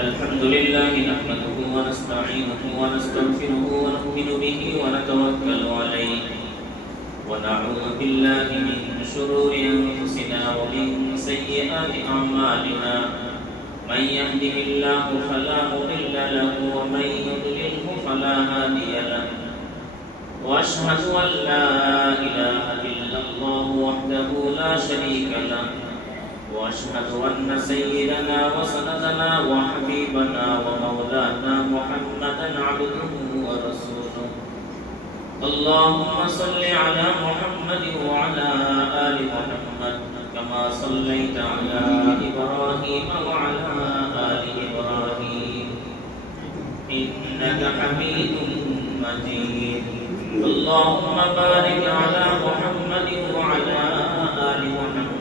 الحمد لله نحمده ونستعينه ونستغفره ونؤمن به ونتوكل عليه ونعوذ بالله من شرور أنفسنا ومن سيئات أعمالنا من يهده الله فلا مضل له ومن يضلله فلا هادي له وأشهد أن لا إله إلا الله وحده لا شريك له وأشهد أن سيدنا وسندنا وحبيبنا ومولانا محمدا عبده ورسوله اللهم صل على محمد وعلى آل محمد كما صليت على إبراهيم وعلى آل إبراهيم إنك حميد مجيد اللهم بارك على محمد وعلى آل محمد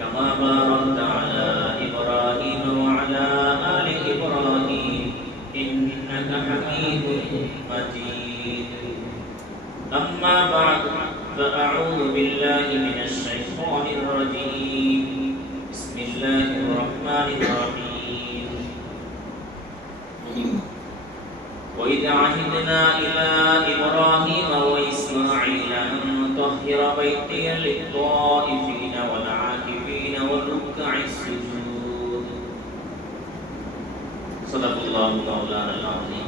كما باركت على إبراهيم وعلى آل إبراهيم إنك حميد مجيد أما بعد فأعوذ بالله من الشيطان الرجيم بسم الله الرحمن الرحيم وإذ عهدنا إلى إبراهيم وإسماعيل أن طهر بيتي للطائفين والعاكفين والركع السجود صدق الله مولانا العظيم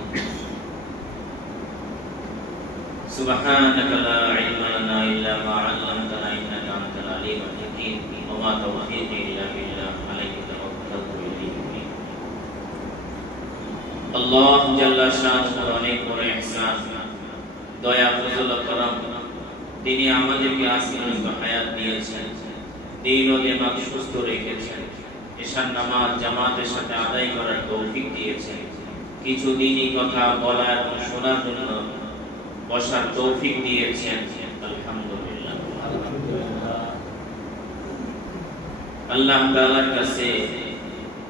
سبحانك لا علم لنا إلا ما علمتنا إنك أنت العليم الحكيم وما توفيقي إلا بالله عليك توكلت وإليك أنيب الله جل شانه অনেক বড় ইহসান দয়া ফজল ও করম তিনি আমাদেরকে আসমানিক হায়াত দিয়েছেন দিন ও দিমাগ সুস্থ রেখেছেন ঈশান নামাজ জামাতের সাথে আদায় করার তৌফিক দিয়েছেন কিছু দ্বীনি কথা বলা এবং শোনার জন্য বসার তৌফিক দিয়েছেন আলহামদুলিল্লাহ আল্লাহ তাআলার কাছে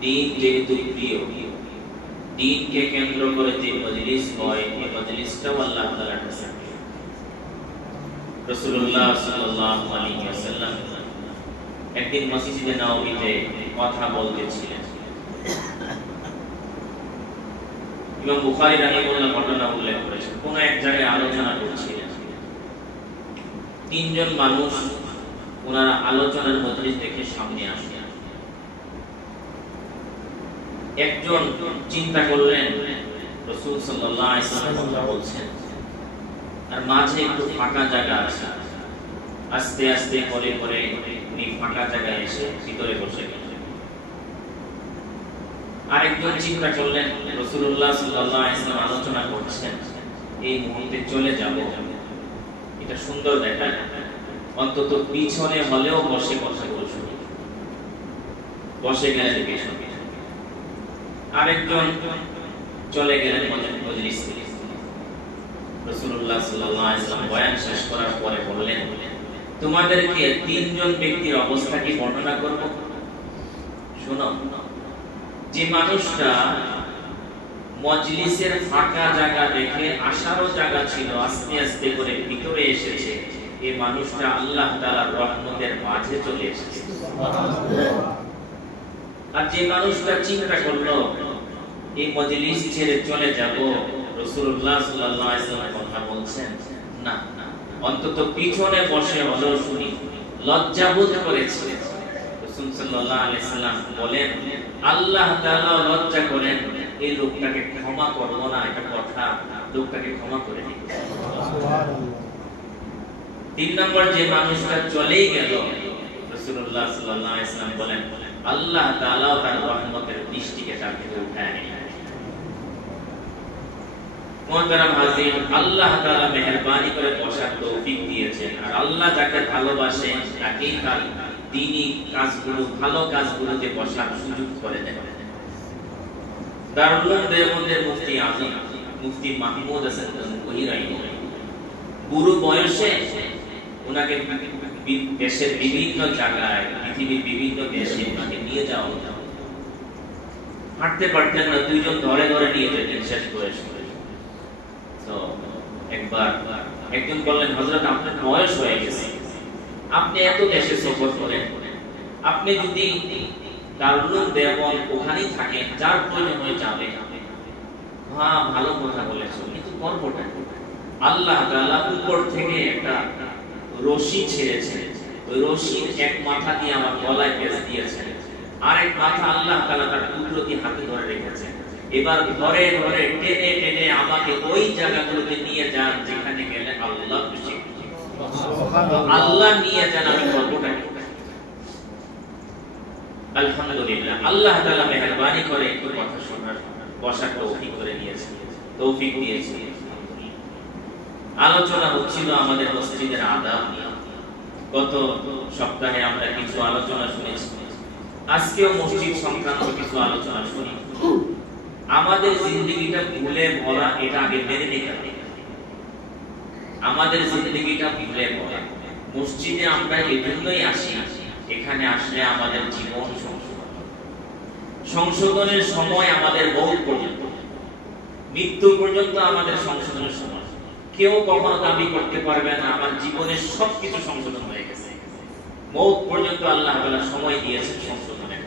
দ্বীন যেহেতু প্রিয় দ্বীনকে কেন্দ্র করে যে মজলিস হয় এই মজলিসটাও আল্লাহ তাআলার কাছে রাসূলুল্লাহ সাল্লাল্লাহু আলাইহি ওয়াসাল্লাম একদিন মসজিদে নববীতে কথা বলতেছিলেন ইমাম বুখারী রাহিমাহুল্লাহ ঘটনা উল্লেখ করেছেন কোন এক জায়গায় আলোচনা করছিলেন তিনজন মানুষ ওনারা আলোচনার মজলিস দেখে সামনে আসেন একজন চিন্তা করলেন রাসূল সাল্লাল্লাহু আলাইহি ওয়াসাল্লাম বলছেন আর মাঝে একটু ফাঁকা জায়গা আছে আস্তে আস্তে করে করে উনি ফাঁকা জায়গায় এসে ভিতরে বসে গেলেন আরেকজন চিন্তা করলেন রাসূলুল্লাহ সাল্লাল্লাহু আলাইহি ওয়াসাল্লাম আলোচনা করছেন এই মুহূর্তে চলে যাব এটা সুন্দর দেখায় অন্তত পিছনে হলেও বসে কথা বলছো বসে গেলেন পিছনে আরেকজন চলে গেলেন মজলিস থেকে রাসূলুল্লাহ সাল্লাল্লাহু আলাইহি ওয়াসাল্লাম বয়ান শেষ করার পরে বললেন তোমাদেরকে তিনজন ব্যক্তির অবস্থা কি বর্ণনা করব শোনো যে মানুষটা মজলিসের ফাঁকা জায়গা দেখে আসারও জায়গা ছিল আস্তে আস্তে করে ভিতরে এসেছে এই মানুষটা আল্লাহ তাআলার রহমতের মাঝে চলে এসেছে আর যে মানুষটা চিন্তা করলো এই মজলিস ছেড়ে চলে যাব রাসূলুল্লাহ সাল্লাল্লাহু আলাইহি ওয়াসাল্লাম কথা বলছেন না অন্তত পিছনে বসে হলেও শুনি লজ্জাবোধ করেছে রাসূল সাল্লাল্লাহু আলাইহি ওয়াসাল্লাম বলেন আল্লাহ তাআলা লজ্জা করেন এই লোকটাকে ক্ষমা করব না এটা কথা লোকটাকে ক্ষমা করে দিন সুবহানাল্লাহ তিন নম্বর যে মানুষটা চলেই গেল রাসূলুল্লাহ সাল্লাল্লাহু আলাইহি ওয়াসাল্লাম বলেন আল্লাহ তাআলা তার রহমতের দৃষ্টিকে তার থেকে উঠায় নেন মুহতারাম হাজির আল্লাহ তাআলা মেহেরবানি করে বসার তৌফিক দিয়েছেন আর আল্লাহ যাকে ভালোবাসেন তাকেই তার দ্বীনি কাজগুলো ভালো কাজগুলোতে বসার সুযোগ করে দেন দারুল উলুম দেওবন্দের মুফতি আযম মুফতি মাহমুদ হাসান গঙ্গোহী রাহিমাহুল্লাহ বুড়ো বয়সে ওনাকে দেশের বিভিন্ন জায়গায় পৃথিবীর বিভিন্ন দেশে ওনাকে নিয়ে যাওয়া হতো হাঁটতে পারতেন না দুইজন ধরে ধরে নিয়ে যেতেন শেষ বয়স তো একবার একজন বললেন হযরত আপনার বয়স হয়ে গেছে আপনি এত দেশে সফর করেন আপনি যদি দারুল দেওবন্দ ওখানেই থাকে, যার প্রয়োজন হয়ে যাবে। হ্যাঁ, ভালো কথা বলেছো, কিন্তু গল্পটা আল্লাহ তাআলা উপর থেকে একটা রশি ছেড়েছে, ওই রশির এক মাথা দিয়ে আমার গলায় পেঁচ দিয়েছেন, আর এক মাথা আল্লাহ তাআলা তার কুদরতি হাতে ধরে রেখেছেন। এবার ঘরে ঘরে টেনে টেনে আমাকে ওই জায়গাগুলোতে নিয়ে যান যেখানে গেলে আল্লাহ খুশি। আল্লাহ নিয়ে যান, আমি গল্পটা আলহামদুলিল্লাহ আল্লাহ তাআলা মেহেরবানি করে একটু কথা শোনার বসার তৌফিক করে দিয়েছে, তৌফিক দিয়েছে। আলোচনা হচ্ছিল আমাদের মসজিদের আদাব নিয়ে। গত সপ্তাহে আমরা কিছু আলোচনা শুনেছি, আজকেও মসজিদ সংক্রান্ত কিছু আলোচনা শুনি। আমাদের জিন্দেগিটা ভুলে ভরা, এটা আগে মেনে নিতে হবে। আমাদের জিন্দেগিটা ভুলে ভরা, মসজিদে আমরা এজন্যই আসি, এখানে আসলে আমাদের জীবন সংশোধনের সময় আমাদের মৌত পর্যন্ত, মৃত্যু পর্যন্ত আমাদের সংশোধনের সময়। কেউ কখনো দাবি করতে পারবে না আমার জীবনের সবকিছু সংশোধন হয়ে গেছে। মৌত পর্যন্ত আল্লাহ তাআলা সময় দিয়েছেন সংশোধনের।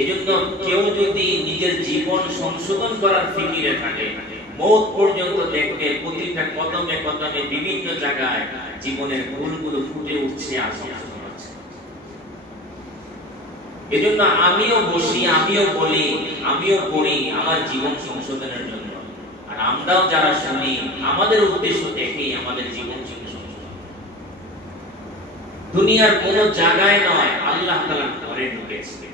এজন্য কেউ যদি নিজের জীবন সংশোধন করার ফিকিরে থাকে, মৌত পর্যন্ত দেখবে প্রতিটা কদমে কদমে বিভিন্ন জায়গায় জীবনের ভুলগুলো ফুটে উঠছে আর সংশোধন হচ্ছে। এজন্য আমিও বসি, আমিও বলি, আমিও করি আমার জীবন সংশোধনের জন্য। আর আমরাও যারা শুনি, আমাদের উদ্দেশ্য দেখেই আমাদের জীবন সংশোধন। দুনিয়ার কোন জায়গায় নয়, আল্লাহ তাআলা ঘরে ঢুকেছে।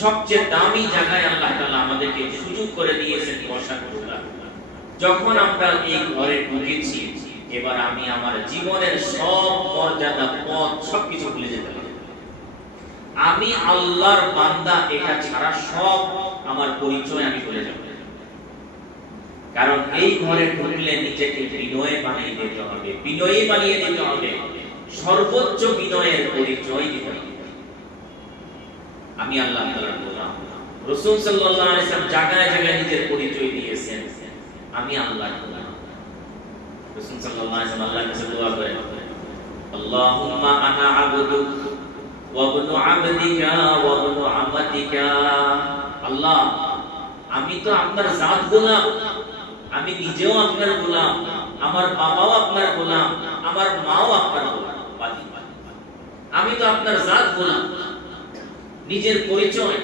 সবচেয়ে দামি জায়গায় আল্লাহ তাআলা আমাদেরকে সুযোগ করে দিয়েছেন বসার জন্য। যখন আমরা এই ঘরে ঢুকেছি, এবার আমি আমার জীবনের সব মর্যাদা, পদ সবকিছু ভুলে যেতে পারি। আমি আল্লাহর বান্দা, এটা ছাড়া সব আমার পরিচয় আমি ভুলে যাব। কারণ এই ঘরে ঢুকলে নিজেকে বিনয় বানিয়ে দিতে হবে, বিনয়ী বানিয়ে দিতে হবে, সর্বোচ্চ বিনয়ের পরিচয় দিতে হবে। আমি আল্লাহ তাআলার গোলাম। রাসূল সাল্লাল্লাহু আলাইহি ওয়াসাল্লাম জায়গায় জায়গায় নিজের পরিচয় দিয়েছেন, আমি আল্লাহর গোলাম। রাসূল সাল্লাল্লাহু আলাইহি ওয়াসাল্লাম আল্লাহর কাছে দোয়া করেন, আল্লাহুম্মা আনা আবদুক ওয়া ইবনু আবদিকা ওয়া ইবনু আমাতিকা। আল্লাহ, আমি তো আপনার জাত গোলাম, আমি নিজেও আপনার গোলাম, আমার বাবাও আপনার গোলাম, আমার মাও আপনার গোলাম। আমি তো আপনার জাত গোলাম। নিজের পরিচয়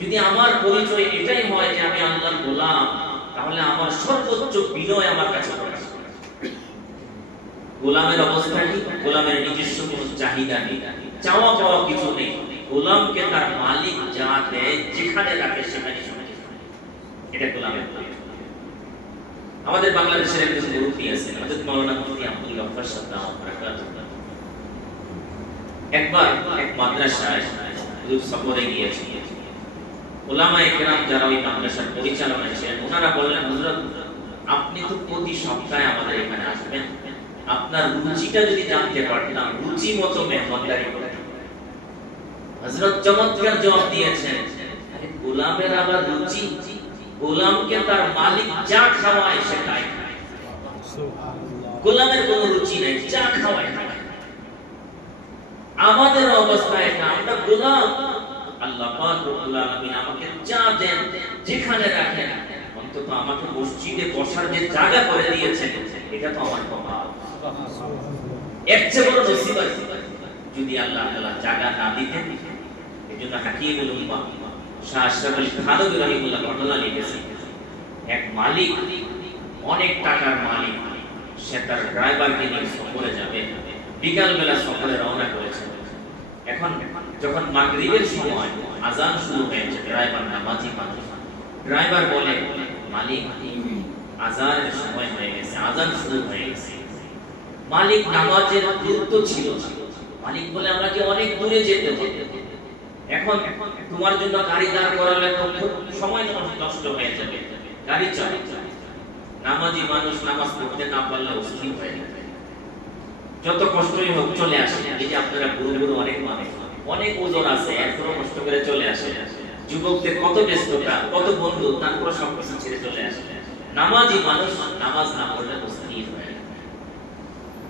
যদি আমার পরিচয় এটাই হয় যে আমি আল্লাহর গোলাম, তাহলে আমার সর্বোচ্চ বিনয় আমার কাছে প্রকাশ করে। গোলামের অবস্থা কি? গোলামের নিজস্ব কোনো চাহিদা নেই, চাওয়া পাওয়া কিছু নেই। গোলামকে তার মালিক যা দেয়, যেখানে রাখে সেখানে শুনে, এটা গোলামের পরিচয়। আমাদের বাংলাদেশের একজন মুফতি আছেন, হযরত মাওলানা মুফতি আব্দুল গফফার সাহেব বারাকাতুহু। একবার এক মাদ্রাসায় হুজুর সফরে গিয়েছিলেন। উলামায়ে কেরাম যারা ওই মাদ্রাসার পরিচালনা ছিলেন, ওনারা বললেন, হযরত আপনি তো প্রতি সপ্তাহে আমাদের এখানে আসবেন, আপনার রুচিটা যদি জানতে পারতাম, রুচি মতো মেহমানদারি করতেন। হযরত চমৎকার জবাব দিয়েছেন, আরে গোলামের আবার রুচি? গোলামকে তার মালিক যা খাওয়ায় সে তাই খায়। গোলামের কোনো রুচি নেই, যা খাওয়ায় খায়। আমাদের অবস্থা এটা, আমরা গোলাম। আল্লাহ পাক রব্বুল আলামিন আমাকে যা দেন, যেখানে রাখেন, অন্তত আমাকে মসজিদে বসার যে জায়গা করে দিয়েছেন, এটা তো আমার কপাল। এর চেয়ে বড় নসিব আছে যদি আল্লাহ তাআলা জায়গা না দিতেন। এজন্য হাকিমুল উম্মাহ শাহ আশরাফ আলী থানভী রাহিমাহুল্লাহ ঘটনা লিখেছেন, এক মালিক, অনেক টাকার মালিক, সে তার ড্রাইভারকে নিয়ে সফরে যাবে। বিকাল বেলা সফরে রওনা করেছেন। এখন যখন মাগরিবের সময় আযান শুরু হয়েছে, ড্রাইভার নামাজি মানুষ, ড্রাইভার বলে, মালিক আযানের সময় হয়ে গেছে, আযান শুরু হয়ে গেছে। মালিক নামাজের গুরুত্ব ছিল না। মালিক বলে, আমরা কি অনেক দূরে যেতে হবে, এখন তোমার জন্য গাড়ি দাঁড় করালে তো সময় নষ্ট হয়ে যাবে, গাড়ি চালাই। নামাজি মানুষ নামাজ পড়তে না পারলে অস্থির হয়ে যাবে, যত কষ্টই হোক চলে আসে। এই যে আপনারা গুরু গুরু অনেক মানুষ, অনেক ওজন আছে, এরপরও কষ্ট করে চলে আসে। যুবকদের কত ব্যস্ততা, কত বন্ধু, তারপর সবকিছু ছেড়ে চলে আসে। নামাজি মানুষ নামাজ না পড়লে অস্থির হয়ে যায়।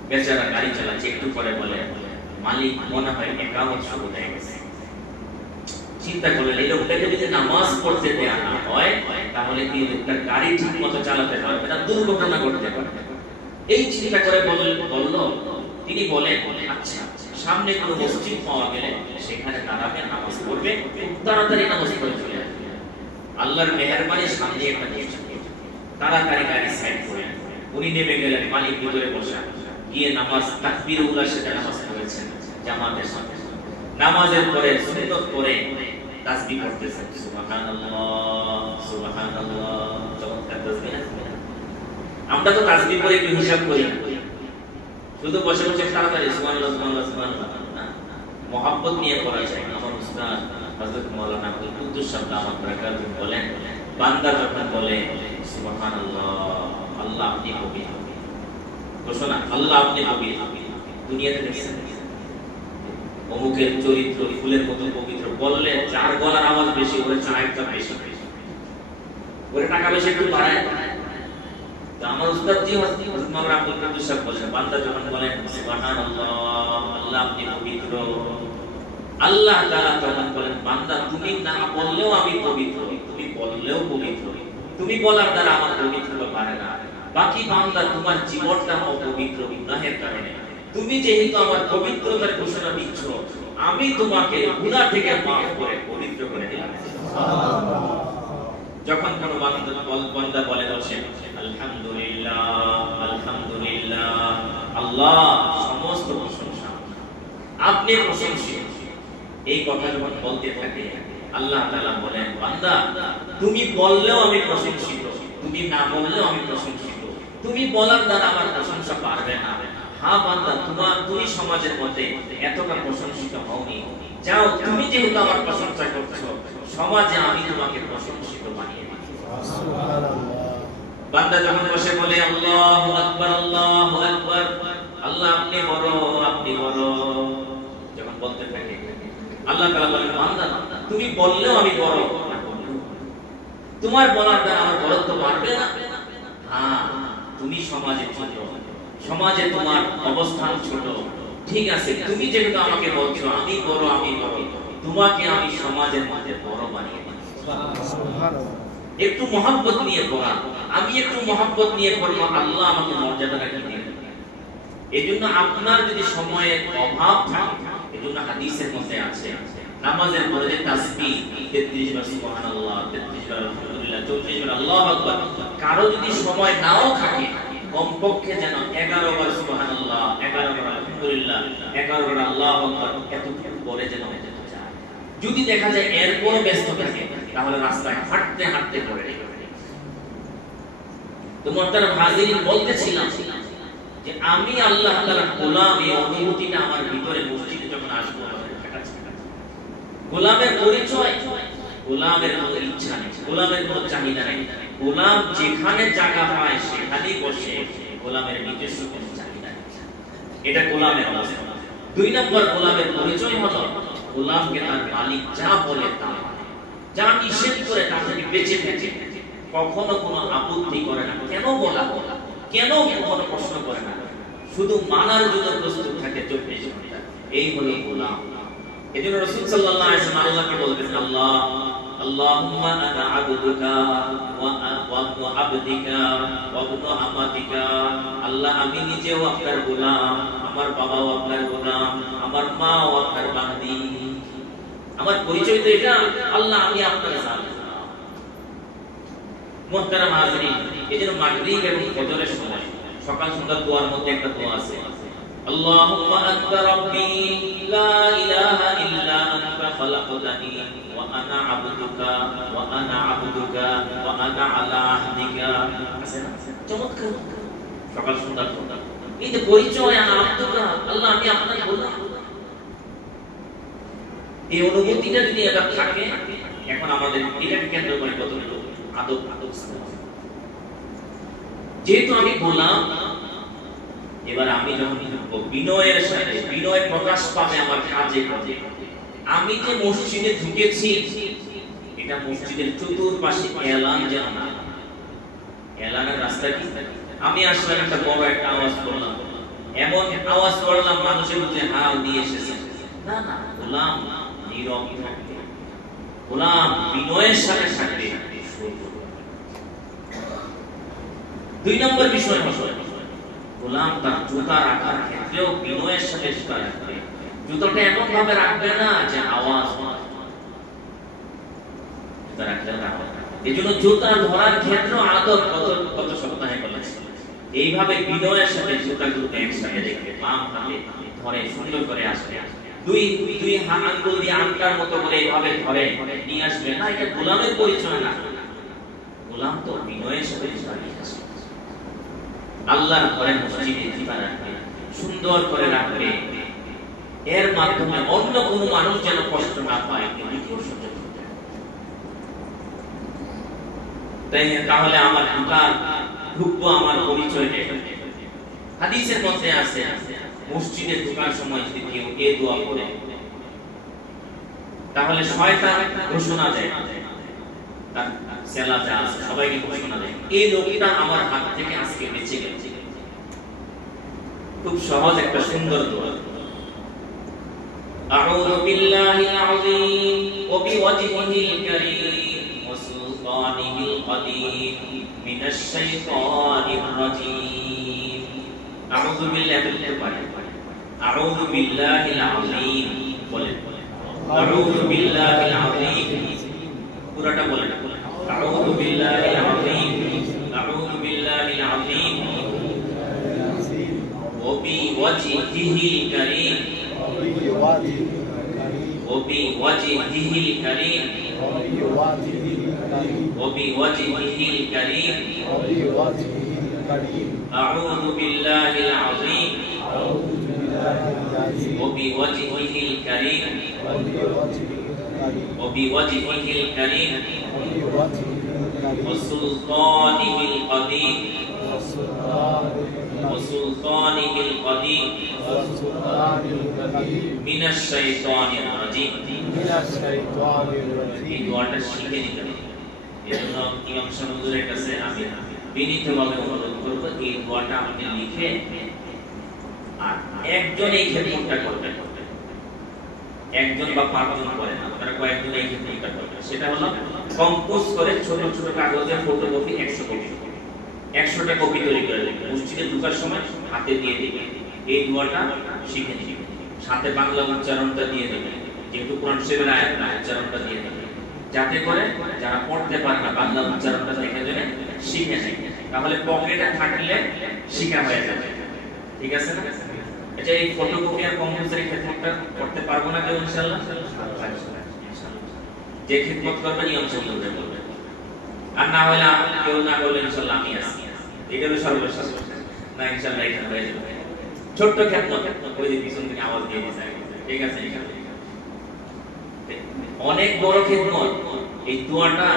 বেচারা গাড়ি চালাচ্ছে, একটু পরে বলে, মালিক মনে হয় একামত শুরু হয়ে গেছে। চিন্তা করলেন এই লোকটাকে যদি নামাজ পড়তে দেয়া না হয় তাহলে কি তার গাড়ি ঠিক মতো চালাতে পারবে না, দুর্ঘটনা ঘটতে পারে। এই চিন্তা করে বলল, তিনি বলেন আচ্ছা সামনে কোনো মসজিদ পাওয়া গেলে সেখানে দাঁড়াবে, নামাজ পড়বে, তাড়াতাড়ি নামাজ পড়ে চলে আসবে। আল্লাহর মেহেরবানি সামনে একটা মসজিদ, তাড়াতাড়ি গাড়ি সাইড করে উনি নেমে গেলেন, মালিক ভিতরে বসা, গিয়ে নামাজ তাকবীর উল্লার সাথে নামাজ পড়েছেন জামাতের সাথে। নামাজের পরে সুন্নত পড়ে তাসবিহ পড়তেছেন, সুবহানাল্লাহ সুবহানাল্লাহ, চমৎকার তাসবিহ। আমরা তো তাসবিহ পড়ে একটু হিসাব করি না, শুধু বসে বসে তাড়াতাড়ি সুবহানাল্লাহ সুবহানাল্লাহ সুবহানাল্লাহ না, মুহাব্বত নিয়ে পড়া যায়। আমার উস্তাদ হযরত মাওলানা আব্দুল কুদ্দুস সাহেব দামাত বারাকাতুহু বলেন, বান্দা যখন বলে সুবহানাল্লাহ, আল্লাহ আপনি পবিত্র, ঘোষণা আল্লাহ আপনি পবিত্র, দুনিয়াতে দেখছেন অমুকের চরিত্র ফুলের মতো পবিত্র বললে চার গলার আওয়াজ বেশি, ওরে চারটা বেশি, ওরে টাকা বেশি একটু বাড়ায়। তো আমার উস্তাদ জি হযরত মাওলানা আব্দুল কুদ্দুস সাহেব বলেন, বান্দা যখন বলেন সুবহানাল্লাহ, আল্লাহ আপনি পবিত্র, আল্লাহ তাআলা তখন বলেন বান্দা তুমি না বললেও আমি পবিত্র, তুমি বললেও পবিত্র, তুমি বলার দ্বারা আমার পবিত্রতা বাড়ে না। বাকি বান্দা তোমার জীবনটা অপবিত্র গুনাহের কারণে, তুমি যেহেতু আমার পবিত্রতার ঘোষণা দিচ্ছ, আমি তোমাকে গুনাহ থেকে মাফ করে পবিত্র করে দিলাম। যখন কোন বান্দা বলে বসে আলহামদুলিল্লাহ আলহামদুলিল্লাহ, আল্লাহ সমস্ত প্রশংসা, আপনি প্রশংসিত, এই কথা যখন বলতে থাকে আল্লাহ তাআলা বলেন বান্দা তুমি বললেও আমি প্রশংসিত, তুমি না বললেও আমি প্রশংসিত, তুমি বলার দ্বারা আমার প্রশংসা পারবে না। হ্যাঁ বান্দা তুমি সমাজের মধ্যে এতটা প্রশংসিত হওনি, যাও তুমি যেহেতু আমার প্রশংসা করছো, সমাজে আমি তোমাকে প্রশংসিত বানিয়ে দিই। বান্দা যখন বসে বলে আল্লাহু আকবার আল্লাহু আকবার, আল্লাহ আপনি বড় আপনি বড়, যখন বলতে থাকে আল্লাহ তাআলা বলেন বান্দা তুমি বললেও আমি বড়, তোমার বলার দ্বারা আমার বড়ত্ব বাড়বে না। হ্যাঁ তুমি সমাজে ছোট, সমাজে তোমার অবস্থান ছোট, ঠিক আছে, তুমি যেহেতু আমাকে বলছো আমি বড় আমি বড়, তোমাকে আমি সমাজের মধ্যে বড় বানিয়ে দিই। একটু মহব্বত নিয়ে পড়া, আমি একটু মহব্বত নিয়ে পড়বো, আল্লাহ আমাকে মর্যাদাটা কি দিবেন। এজন্য আপনার যদি সময়ের অভাব থাকে, এজন্য হাদিসের মধ্যে আছে নামাজের পরে যে তাসবিহ 33 বার সুবহানাল্লাহ, 33 বার আলহামদুলিল্লাহ, 34 বার আল্লাহু আকবার, কারো যদি সময় নাও থাকে কমপক্ষে যেন 11 বার সুবহানাল্লাহ, 11 বার আলহামদুলিল্লাহ, 11 বার আল্লাহু আকবার এতটুকু পরে যেন যায়। যদি দেখা যায় এরপরও ব্যস্ত থাকে তাহলে রাস্তায় হাঁটতে হাঁটতে পড়ে। তো মুহতারাম হাজিরিন বলতেছিলাম যে আমি আল্লাহ তাআলার গোলাম, এই অনুভূতিটা আমার ভিতরে মসজিদে যখন আসবো, গোলামের পরিচয়, গোলামের কোনো ইচ্ছা নেই, গোলামের কোনো চাহিদা নেই, গোলাম যেখানে জায়গা পায় সেখানেই বসে, গোলামের নিজস্ব কোনো চাহিদা নেই, এটা গোলামের অবস্থা। 2 নম্বর গোলামের পরিচয় হলো গোলামকে তার মালিক যা বলে তা মানে, যা নিষেধ করে তা থেকে বেঁচে থাকে, কখনো কোনো আপত্তি করে না, কেন বলা কেন কখনো প্রশ্ন করে না, শুধু মানার জন্য প্রস্তুত থাকে 24 ঘন্টা। এই হলো গোলাম। এজন্য রাসূল সাল্লাল্লাহু আলাইহি ওয়াসাল্লাম আল্লাহকে বলতেন আল্লাহ আল্লাহুম্মা আনা আবদুকা ওয়া আবদু আবদিকা ওয়া ইবনু আমাতিকা, আল্লাহ আমি নিজেও আপনার গোলাম, আমার বাবাও আপনার গোলাম, আমার মাও আপনার বান্দি। আমার পরিচয় তো এটা, আল্লাহ আমি আপনার গোলাম। মুহতারাম হাজিরিন, এজন্য মাগরিব এবং ফজরের সময় সকাল সন্ধ্যা দোয়ার মধ্যে একটা দোয়া আছে, আল্লাহুম্মা আনতা রাব্বি লা ইলাহা ইল্লা আনতা খালাকতানি ওয়া আনা আবদুকা ওয়া আনা আবদুকা ওয়া আনা আলা আহদিকা। আছে না চমৎকার সকাল সন্ধ্যা দোয়া, এই যে পরিচয় আনা আবদুকা, আল্লাহ আমি আপনার গোলাম, এই অনুভূতিটা যদি এটা থাকে, এখন আমাদের এটাকে কেন্দ্র করে কতগুলো আদব যেহেতু আমি গোলাম, এবার আমি যখন বিনয়ের সাথে বিনয় প্রকাশ পাবে আমার কাজে কাজে, আমি যে মসজিদে ঢুকেছি এটা মসজিদের চতুর্পাশে এলান যেন না, এলানের রাস্তা কি, আমি আসলাম একটা বড় একটা আওয়াজ করলাম, এমন আওয়াজ করলাম মানুষের মধ্যে হাও দিয়ে এসেছে, না না, গোলাম নীরব থাকবে, গোলাম বিনয়ের সাথে থাকবে। 2 নম্বর বিষয় হলো গোলাম তার জুতা রাখার ক্ষেত্রেও বিনয়ের সাথে জুতা রাখবে। জুতোটা এমন ভাবে রাখবে না যে আওয়াজ হয়, জুতা রাখলে আওয়াজ। এজন্য জুতা ধরার ক্ষেত্রেও আদব কত সপ্তাহে বলেছে এইভাবে বিনয়ের সাথে জুতাগুলো একসাথে রেখে বাম হাতে ধরে সুন্দর করে আসবে। দুই হাত আঙ্গুল দিয়ে আংটার মতো করে এইভাবে ধরে নিয়ে আসবে না, এটা গোলামের পরিচয় না। গোলাম তো বিনয়ের সাথে জুতা নিয়ে আসবে। আল্লাহর ঘরে মসজিদে জুতা রাখবে, সুন্দর করে রাখবে, এর মাধ্যমে অন্য কোনো মানুষ যেন কষ্ট না পায়। তাহলে আমার জুতার ঢুকবো, আমার পরিচয় নেই। হাদিসের মধ্যে আছে মসজিদে ঢোকার সময় যদি কেউ এই দোয়া করে তাহলে শয়তান ঘোষণা দেয়, তার সেলা যা আছে সবাইকে ঘোষণা দেয় এই লোকটা আমার হাত থেকে আজকে বেঁচে গেছে। খুব সহজ একটা সুন্দর দোয়া। আউযু বিল্লাহিল আযীম ওয়া বিওয়াজহিল কারীম ওয়া সুলতানিহিল কাদীম মিনাশ শাইতানির রাজীম। আউযু বিল্লাহি আউযু বিল্লাহিল আযীম বলেন, আউযু বিল্লাহিল আযীম পুরোটা বলেন, আউযু বিল্লাহিল আযীম, আউযু বিল্লাহিল আযীম ওয়া বিওয়াজহিল কারীম ওয়া বিওয়াজহিল কারীম ওয়া বিওয়াজহিল কারীম আউযু বিল্লাহিল আযীম ওয়া বিওয়াজহিল কারীম ওয়া বিওয়াজহিল কারীম ওয়া সুলতানিহিল কাদীম ওয়া সুলতানিহিল কাদীম মিনাশ শাইতানির রাজীম। এই দোয়াটা শিখে নিতে হবে। এজন্য ইমাম সাহেব হুজুরের কাছে আমি বিনীতভাবে অনুরোধ করব এই দোয়াটা আপনি লিখে আর একজন এই খেদমতটা করবেন, একজন বা 5 জন করেন, আপনারা কয়েকজন এই খেদমতটা করবেন। সেটা হলো কম্পোজ করে ছোট ছোট কাগজে ফটোকপি 100টা কপি তৈরি করে নেবেন। মসজিদে ঢোকার সময় হাতে দিয়ে দিবেন, এই দোয়াটা শিখে নেবেন, সাথে বাংলা উচ্চারণটা দিয়ে দেবেন, যেহেতু কোরআন শরীফের আয়াত না উচ্চারণটা দিয়ে দেবেন, যাতে করে যারা পড়তে পারে না বাংলা উচ্চারণটা দেখে দেবেন, শিখে নেয়। তাহলে পকেটে থাকলে শিখা হয়ে যাবে। ঠিক আছে না? এটা এই ফটোকপি আর কম্পিউটারে খেদমতটা করতে পারবো না কেউ ইনশাআল্লাহ? যে খেদমত করবে নিয়ম সম্পূর্ণ করবে, আর না হলে কেউ না করলে ইনশাআল্লাহ আমি আছি। এটা তো সর্বশেষ না, ইনশাআল্লাহ এটা হয়ে যাবে। ছোট্ট খেদমত ওই যে পিছন থেকে আওয়াজ দিয়ে দিছে। ঠিক আছে? অনেক বড় খেদমত, এই দোয়াটা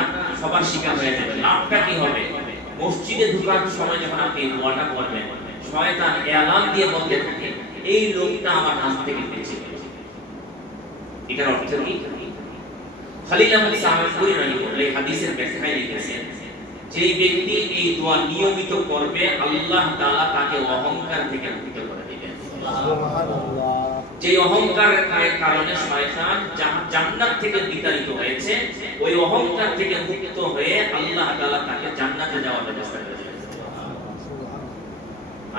সবার শিখা হয়ে যাবে। লাভটা কি হবে? মসজিদে ঢোকার সময় যখন আপনি এই দোয়াটা করবেন, শয়তান এলান দিয়ে বলতে থাকে এই লোকটা আমার হাত থেকে বেঁচে গেছে। এটার অর্থ কি? খলিল আহমদ সাহাবী রাহিমাহুল্লাহ এই হাদিসের ব্যাখ্যায় লিখেছেন, যে ব্যক্তি এই দোয়া নিয়মিত করবে আল্লাহ তাআলা তাকে অহংকার থেকে মুক্ত করে দিবেন। সুবহানাল্লাহ। যে অহংকারের কারণে শয়তান জান্নাত থেকে বিতাড়িত হয়েছে, ওই অহংকার থেকে মুক্ত হয়ে আল্লাহ তাআলা তাকে জান্নাতে যাওয়ার ব্যবস্থা করে দিবেন।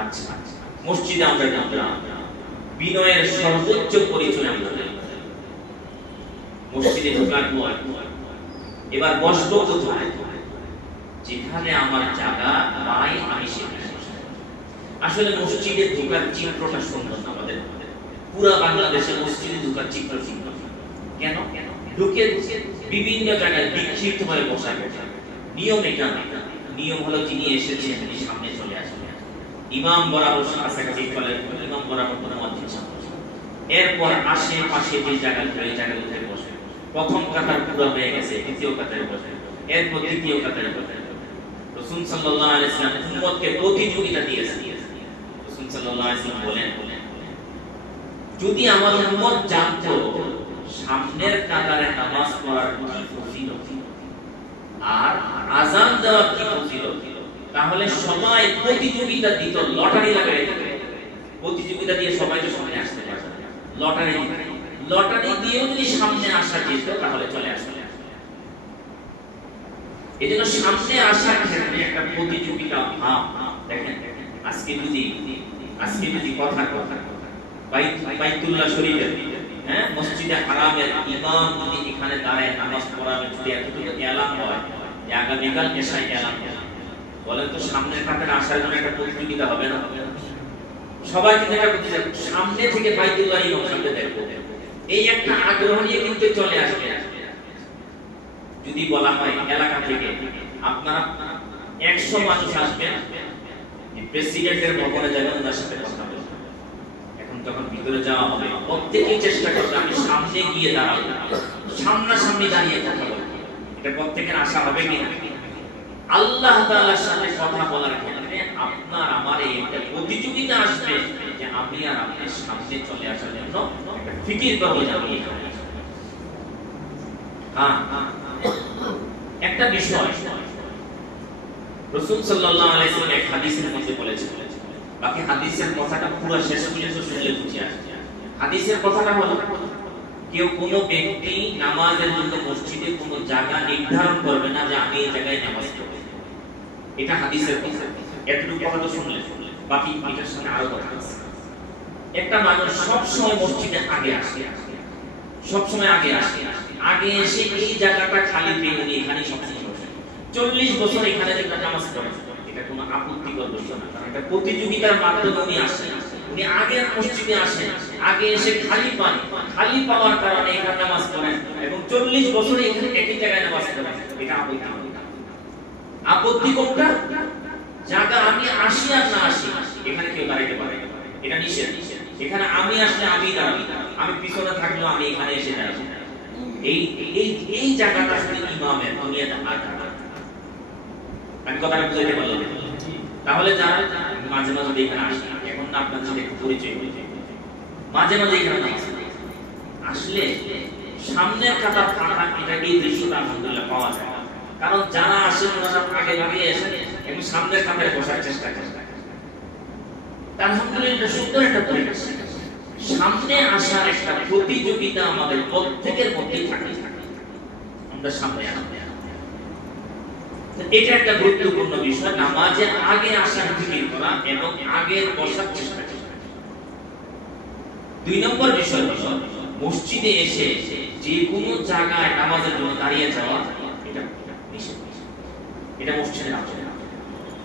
আচ্ছা, মসজিদে আমরা ঢুকলাম, বিনয়ের সর্বোচ্চ পরিচয় আমরা মসজিদে ঢোকার পর এবার বসবো কোথায়? যেখানে আমার জায়গা পাই আমি সেখানে বসবো। আসলে মসজিদে ঢোকার চিত্রটা সুন্দর না, আমাদের পুরো বাংলাদেশে মসজিদে ঢোকার চিত্র সুন্দর। কেন? ঢুকে বিভিন্ন জায়গায় বিক্ষিপ্ত হয়ে বসা। নিয়ম এটা না, নিয়ম হলো যিনি এসেছেন তিনি সামনে চলে আসবেন, ইমাম বরাবর কাছাকাছি চলে, ইমাম বরাবর মুয়াজ্জিন সামনে, এরপর আশেপাশে যে জায়গাগুলো এই জায়গাগুলোতে বসে। প্রথম কাতার পুরো হয়ে গেছে, দ্বিতীয় কাতারে বসে, এরপর তৃতীয় কাতারে বসে। রাসূল সাল্লাল্লাহু আলাইহি ওয়াসাল্লাম উম্মতকে প্রতিযোগিতা দিয়েছেন। রাসূল সাল্লাল্লাহু আলাইহি ওয়াসাল্লাম বলেন, যদি আমার উম্মত জানতো সামনের কাতারে নামাজ পড়ার কি ফজিলত আর আযান দেওয়ার কি ফজিলত, তাহলে সবাই প্রতিযোগিতা দিত, লটারি লাগাই দিত। প্রতিযোগিতা দিয়ে সবাই তো সামনে আসতে পারবে না, লটারি দিয়েও যদি সামনে আসা যেত তাহলে চলে আসবে। এজন্য সামনে আসার ক্ষেত্রে একটা প্রতিযোগিতা ভাব দেখেন। আজকে যদি কথা বাইতুল্লাহ শরীফের মসজিদে হারামের ইমাম যদি এখানে দাঁড়ায় নামাজ পড়াবে, যদি এতটুকু এলান হয় যে আগামীকাল এশায় এলান, বলেন তো সামনের কাতারে আসার জন্য একটা প্রতিযোগিতা হবে না? সবাই কিন্তু একটা প্রতিযোগিতা, সামনে থেকে বাইতুল্লাহ ইমাম সামনে দেখবো, এই একটা আগ্রহ নিয়ে কিন্তু চলে আসবে। যদি বলা হয় এলাকা থেকে আপনারা 100 মানুষ আসবেন, প্রেসিডেন্টের ভবনে যাবেন, ওনার সাথে কথা বলবেন, এখন যখন ভিতরে যাওয়া হবে প্রত্যেকেই চেষ্টা করবে আমি সামনে গিয়ে দাঁড়াবো, সামনাসামনি দাঁড়িয়ে কথা বলবো। এটা প্রত্যেকের আশা হবে কি? আল্লাহ তাআলার সাথে কথা বলার ক্ষেত্রে আপনার আমার এই একটা প্রতিযোগিতা আসবে যে আমি আর আপনি সামনে চলে আসার জন্য একটা ফিকির করবো যে আমি এখানে। একটা বিষয় রাসূল সাল্লাল্লাহু আলাইহি ওয়াসাল্লাম এক হাদিসের মধ্যে বলেছেন, বাকি হাদিসের কথাটা পুরো শেষ পর্যন্ত শুনলে বুঝে আসবে। হাদিসের কথাটা হলো, কেউ কোনো ব্যক্তি নামাজের জন্য মসজিদে কোনো জায়গা নির্ধারণ করবে না যে আমি এই জায়গায় নামাজ পড়ব। এটা হাদিসের কথা। এতটুকু কথা তো শুনলে, বাকি এটার সাথে আরো কথা আছে। একটা মানুষ সব সময় মসজিদে আগে আসে, সব সময় আগে আসে, আগে এসে এই জায়গাটা খালি পেয়ে উনি এখানেই সবসময় বসে 40 বছর এখানে যে নামাজ পড়ে, এটা কোনো আপত্তিকর বিষয় না, কারণ এটা প্রতিযোগিতার মাধ্যমে উনি আসেন। উনি আগে মসজিদে আসেন, আগে এসে খালি পান, খালি পাওয়ার কারণে এখানে নামাজ পড়েন এবং 40 বছর এখানে একই জায়গায় নামাজ পড়েন। এটা আপত্তি কোনটা? জায়গা আমি আসি আর না আসি এখানে কেউ দাঁড়াইতে পারে, এটা নিষেধ। এখানে আমি আসলে আমি দাঁড়াবি, আমি পিছনে থাকলেও আমি এখানে এসে দাঁড়াবো। এই জায়গাটা শুধু ইমামের, দুনিয়াতে আর কারণ। আমি কথাটা বুঝাইতে পারলাম? তাহলে যারা মাঝে মাঝে এখানে আসে, এখন না আপনাদের সাথে একটু পরিচয় হয়েছে, মাঝে মাঝে এখানে আসলে সামনের কাতার ফাঁকা, এটা এই দৃশ্যটা আলহামদুলিল্লাহ পাওয়া যায়। কারণ যারা আসেন ওনারা আগে আগে এসে এবং সামনের কাতারে বসার চেষ্টা করেন। আলহামদুলিল্লাহ সুন্দর একটা পরিবেশ। সামনে আসার একটা প্রতিযোগিতা আমাদের প্রত্যেকের মধ্যেই থাকে, আমরা সামনে আসতে। এটা একটা গুরুত্বপূর্ণ বিষয়, নামাজে আগে আসার ফিকির করা এবং আগে বসার চেষ্টা করা। 2 নম্বর বিষয় হলো মসজিদে এসে যে কোনো জায়গায় নামাজের জন্য দাঁড়িয়ে যাওয়া, এটা নিষেধ। এটা মসজিদে না,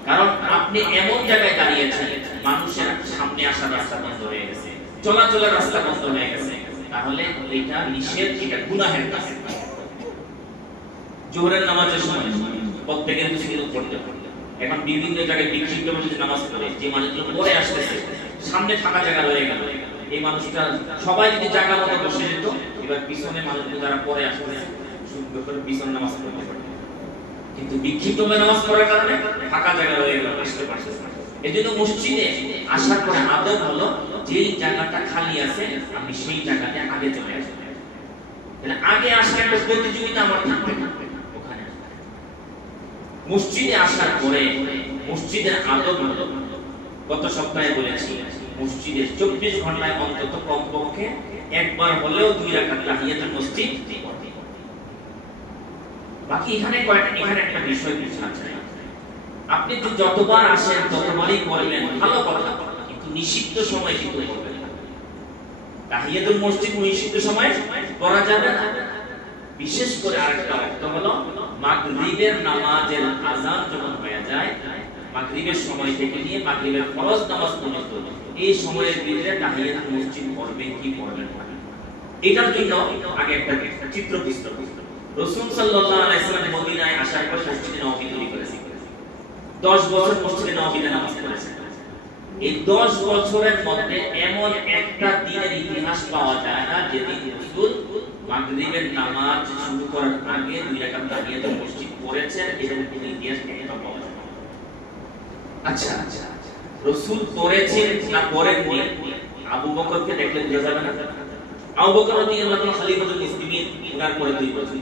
কারণ আপনি এমন জায়গায় দাঁড়িয়েছেন মানুষের সামনে আসার রাস্তা বন্ধ হয়ে গেছে, চলাচলের রাস্তা বন্ধ হয়ে গেছে, তাহলে এটা নিষেধ, এটা গুনাহের কাজ। জোহরের নামাজের সময় প্রত্যেকের মুসলিম পড়তে পড়তে এখন বিভিন্ন জায়গায় বিক্ষিপ্ত মসজিদে নামাজ পড়ে, যে মানুষগুলো পরে আসতেছে সামনে ফাঁকা জায়গা রয়ে গেল, এই মানুষটা সবাই যদি জায়গা মতো বসে যেত, এবার পিছনে মানুষগুলো যারা পরে আসতেছে সুন্দর করে পিছনে নামাজ পড়তে পারে, কিন্তু বিক্ষিপ্ত নামাজ পড়ার কারণে ফাঁকা জায়গা রয়ে গেল, আসতে পারতেছে না। এজন্য মসজিদে আসার পরে আদব হলো যেই জায়গাটা খালি আছে আমি সেই জায়গাতে আগে চলে আসব। তাহলে আগে আসার একটা প্রতিযোগিতা আমার থাকবে ওখানে। মসজিদে আসার পরে মসজিদের আদব হলো, গত সপ্তাহে বলেছি, মসজিদে 24 ঘন্টায় অন্তত কমপক্ষে একবার হলেও 2 রাকাত তাহিয়াতুল মসজিদ। বাকি এখানে একটা বিষয় বুঝতে চাই, আপনি যতবার আসেন ততবারই করবেন, ভালো কথা, কিন্তু নিষিদ্ধ সময় কিন্তু করবেন না। তাহিয়াতুল মসজিদ নিষিদ্ধ সময় করা যাবে না। বিশেষ করে আরেকটা অর্থ হলো মাগরিবের নামাজের আযান যখন হয়ে যায়, মাগরিবের সময় থেকে নিয়ে মাগরিবের ফরজ নামাজ পর্যন্ত এই সময়ের ভিতরে তাহিয়াতুল মসজিদ পড়বেন কি পড়বেন না, এটার জন্য আগে একটা চিত্র বিস্তার। রাসূল সাল্লাল্লাহু আলাইহি ওয়াসাল্লাম মদিনায় আসার পর মসজিদে নববী তৈরি করেছেন, 10 বছর মসজিদে নববীতে নামাজ পড়েছেন। এই 10 বছরের মধ্যে এমন একটা দিনের ইতিহাস পাওয়া যায় না যেদিন রাসূল মাগরিবের নামাজ শুরু করার আগে 2 রাকাত তাহিয়াতুল মসজিদ পড়েছেন, এরকম কোনো ইতিহাস একটা পাওয়া যায় না। আচ্ছা, রাসূল পড়েছেন না পড়েননি আবু বকরকে দেখলে বোঝা যাবে না? আবু বকর রাদিয়াল্লাহু আনহু খলিফাতুল মুসলিমিন, ওনার পরে 2 বছর।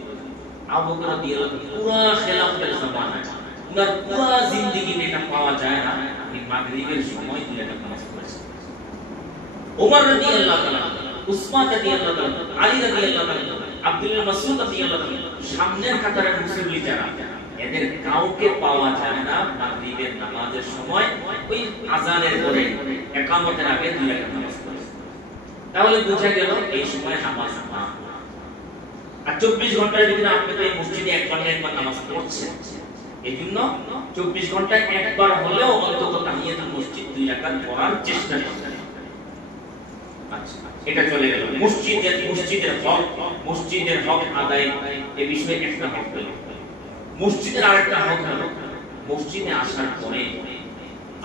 আবু বকর রাদিয়াল্লাহু আনহু পুরো খেলাফতের জামানা, ওনার পুরো জিন্দেগিতে এটা পাওয়া যায় না আপনি মাগরিবের সময় 2 রাকাত নামাজ পড়েছেন। ওমর রাদিয়াল্লাহু আনহু, উসমান রাদিয়াল্লাহু আনহু, আলী রাদিয়াল্লাহু আনহু, আব্দুল্লাহ মাসউদ রাদিয়াল্লাহু আনহু, সামনের কাতারের মুসল্লি যারা, এদের কাউকে পাওয়া যায় না মাগরিবের নামাজের সময় ওই আযানের পরে ইকামতের আগে 2 রাকাত নামাজ পড়ে। তাহলে বোঝা গেল এই সময় নামাজ না। আর 24 ঘন্টার ভিতরে আপনি তো এই মসজিদে একবার নামাজ পড়ছেন, এইজন্য 24 ঘন্টায় একবার হলেও অন্তত তাহিয়াতুল মসজিদ 2 রাকাত পড়ার চেষ্টা করবেন। আচ্ছা, এটা চলে গেল মসজিদের হক আদায়। এই বিষয়ে একটা হক হলো। মসজিদের আরেকটা হক হলো মসজিদে আসার পরে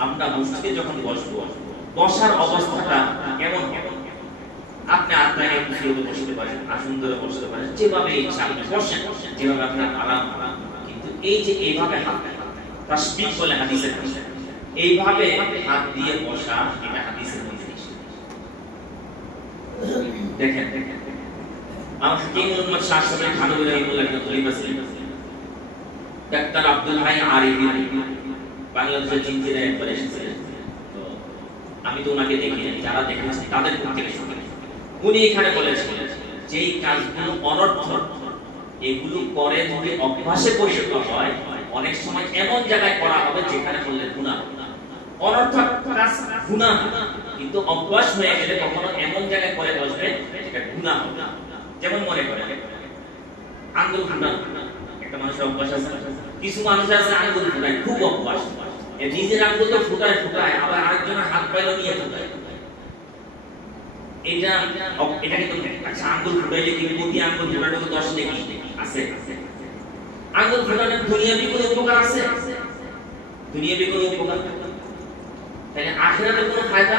আমরা মসজিদে যখন বসবো, বসার অবস্থাটা কেমন হবে? আপনি আপনাকে কুশলে বসতে পারেন, আসন ধরে বসতে পারেন, যেভাবে ইচ্ছা আপনি বসেন, যেভাবে আপনার আরাম। কিন্তু এই যে এইভাবে হাত তাসবিহ বলে হাদিসে আছে, এইভাবে হাত দিয়ে বসা, এটা হাদিসের মধ্যে নিষেধ। দেখেন আমার হাকিম মুহাম্মদ শাহ সাহেব খানবী রাহিমাহুল্লাহ তলিবাসী ডাক্তার আব্দুল হাই আরিফি বাংলাদেশের জিঞ্জিরায় একবার এসেছিলেন। তো আমি তো ওনাকে দেখি, যারা দেখেছেন তাদের মুখ থেকে শুনি। উনি এখানে বলেছেন যে এই কাজগুলো অনর্থক, এগুলো করে যদি অভ্যাসে পরিণত হয়, অনেক সময় এমন জায়গায় করা হবে যেখানে করলে গুনাহ। অনর্থক কাজ গুনাহ, কিন্তু অভ্যাস হয়ে গেলে কখনো এমন জায়গায় করে বসবে যেটা গুনাহ হবে। যেমন মনে করেন আঙ্গুল ফুটানো, একটা মানুষের অভ্যাস আছে। কিছু মানুষ আছে আঙ্গুল ফুটায় খুব অভ্যাস, নিজের আঙ্গুল তো ফুটায় আবার আরেকজনের হাত পাইলো নিয়ে ফুটায়। এটা কিন্তু আচ্ছা, আঙ্গুল ফুটাইলে কি প্রতি আঙ্গুল ফুটানো তো 10 নেকি আছে? আঙ্গুল ফুটানোর দুনিয়াবি কোনো উপকার আছে? দুনিয়াবি কোনো উপকার? তাহলে আখিরাতে কোনো ফায়দা?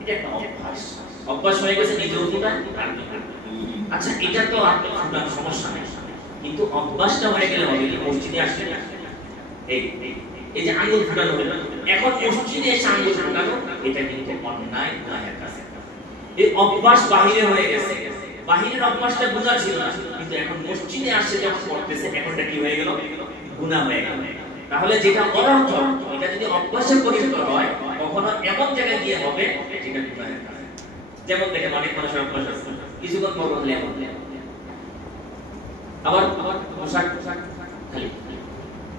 এটা একটা অভ্যাস হয়ে গেছে, নিজেও ফুটায়। আচ্ছা, এটা তো আপনি ফুটানোর সমস্যা নেই, কিন্তু অভ্যাসটা হয়ে গেলে হবে কি? মসজিদে আসলে এই যে আঙ্গুল ফুটানো হলো, এখন মসজিদে এসে আঙ্গুল ফুটানো, এটা কিন্তু অন্যায়, গুনাহের কাজ। এই অভ্যাস বাহিরে হয়ে গেছে, বাহিরের অভ্যাসটা গুনাহ ছিল না, কিন্তু এখন মসজিদে আসে যখন করতেছে, এখন এটা কি হয়ে গেল? গুনাহ হয়ে গেল। তাহলে যেটা অনর্থক, এটা যদি অভ্যাসে পরিণত হয়, কখনো এমন জায়গায় গিয়ে হবে যেটা গুনাহের কাজ। যেমন দেখেন অনেক মানুষের অভ্যাস আছে, কিছুক্ষণ পর বদলে এমন, আবার পোশাক খালি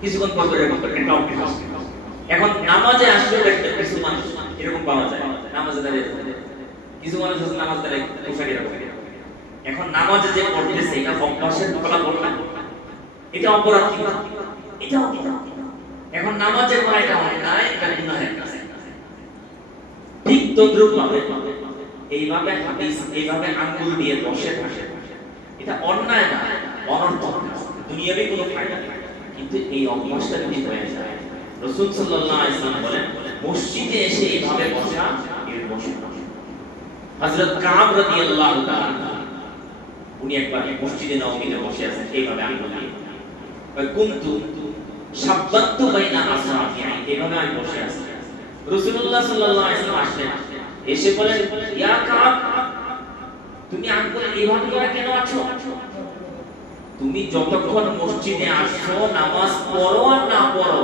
কিছুক্ষণ পর এরকম করে একটা অভ্যাস। এখন নামাজে আসলে দেখতে কিছু মানুষ এরকম পাওয়া যায়, নামাজে দাঁড়িয়ে কিছু মানুষ আছে নামাজ দাঁড়িয়ে পোশাক এরকম। এখন নামাজে যে পড়তেছে এটা অভ্যাসের ফলাফল না, এটা অপরাধ কি? এটা অপরাধ। এখন নামাজে পড়া এটা অন্যায়, এটা গুনাহের কাজ। ঠিক তদ্রূপ ভাবে এইভাবে হাদিস, এইভাবে আঙ্গুল দিয়ে বসে থাকে, এটা অন্যায় না, অনর্থক, দুনিয়াবি কোনো ফায়দা নেই। কিন্তু এই অভ্যাসটা যদি হয়ে যায়, রাসূল সাল্লাল্লাহু আলাইহি ওয়াসাল্লাম বলেন মসজিদে এসে এইভাবে বসা, এর বসা। হযরত কাব রাদিয়াল্লাহু তাআলা উনি একবার মসজিদে নববীতে বসে আছেন, এইভাবে আঙ্গুল দিয়ে কুনতু শাব্বাতু বাইনা আসহাবি, এইভাবে আমি বসে আছি। রাসূলুল্লাহ সাল্লাল্লাহু আলাইহি ওয়াসাল্লাম আসলেন, এসে বলেন ইয়া কাব, তুমি আঙ্গুল এইভাবে করে কেন আছো? তুমি যতক্ষণ মসজিদে আসছো, নামাজ পড়ো আর না পড়ো,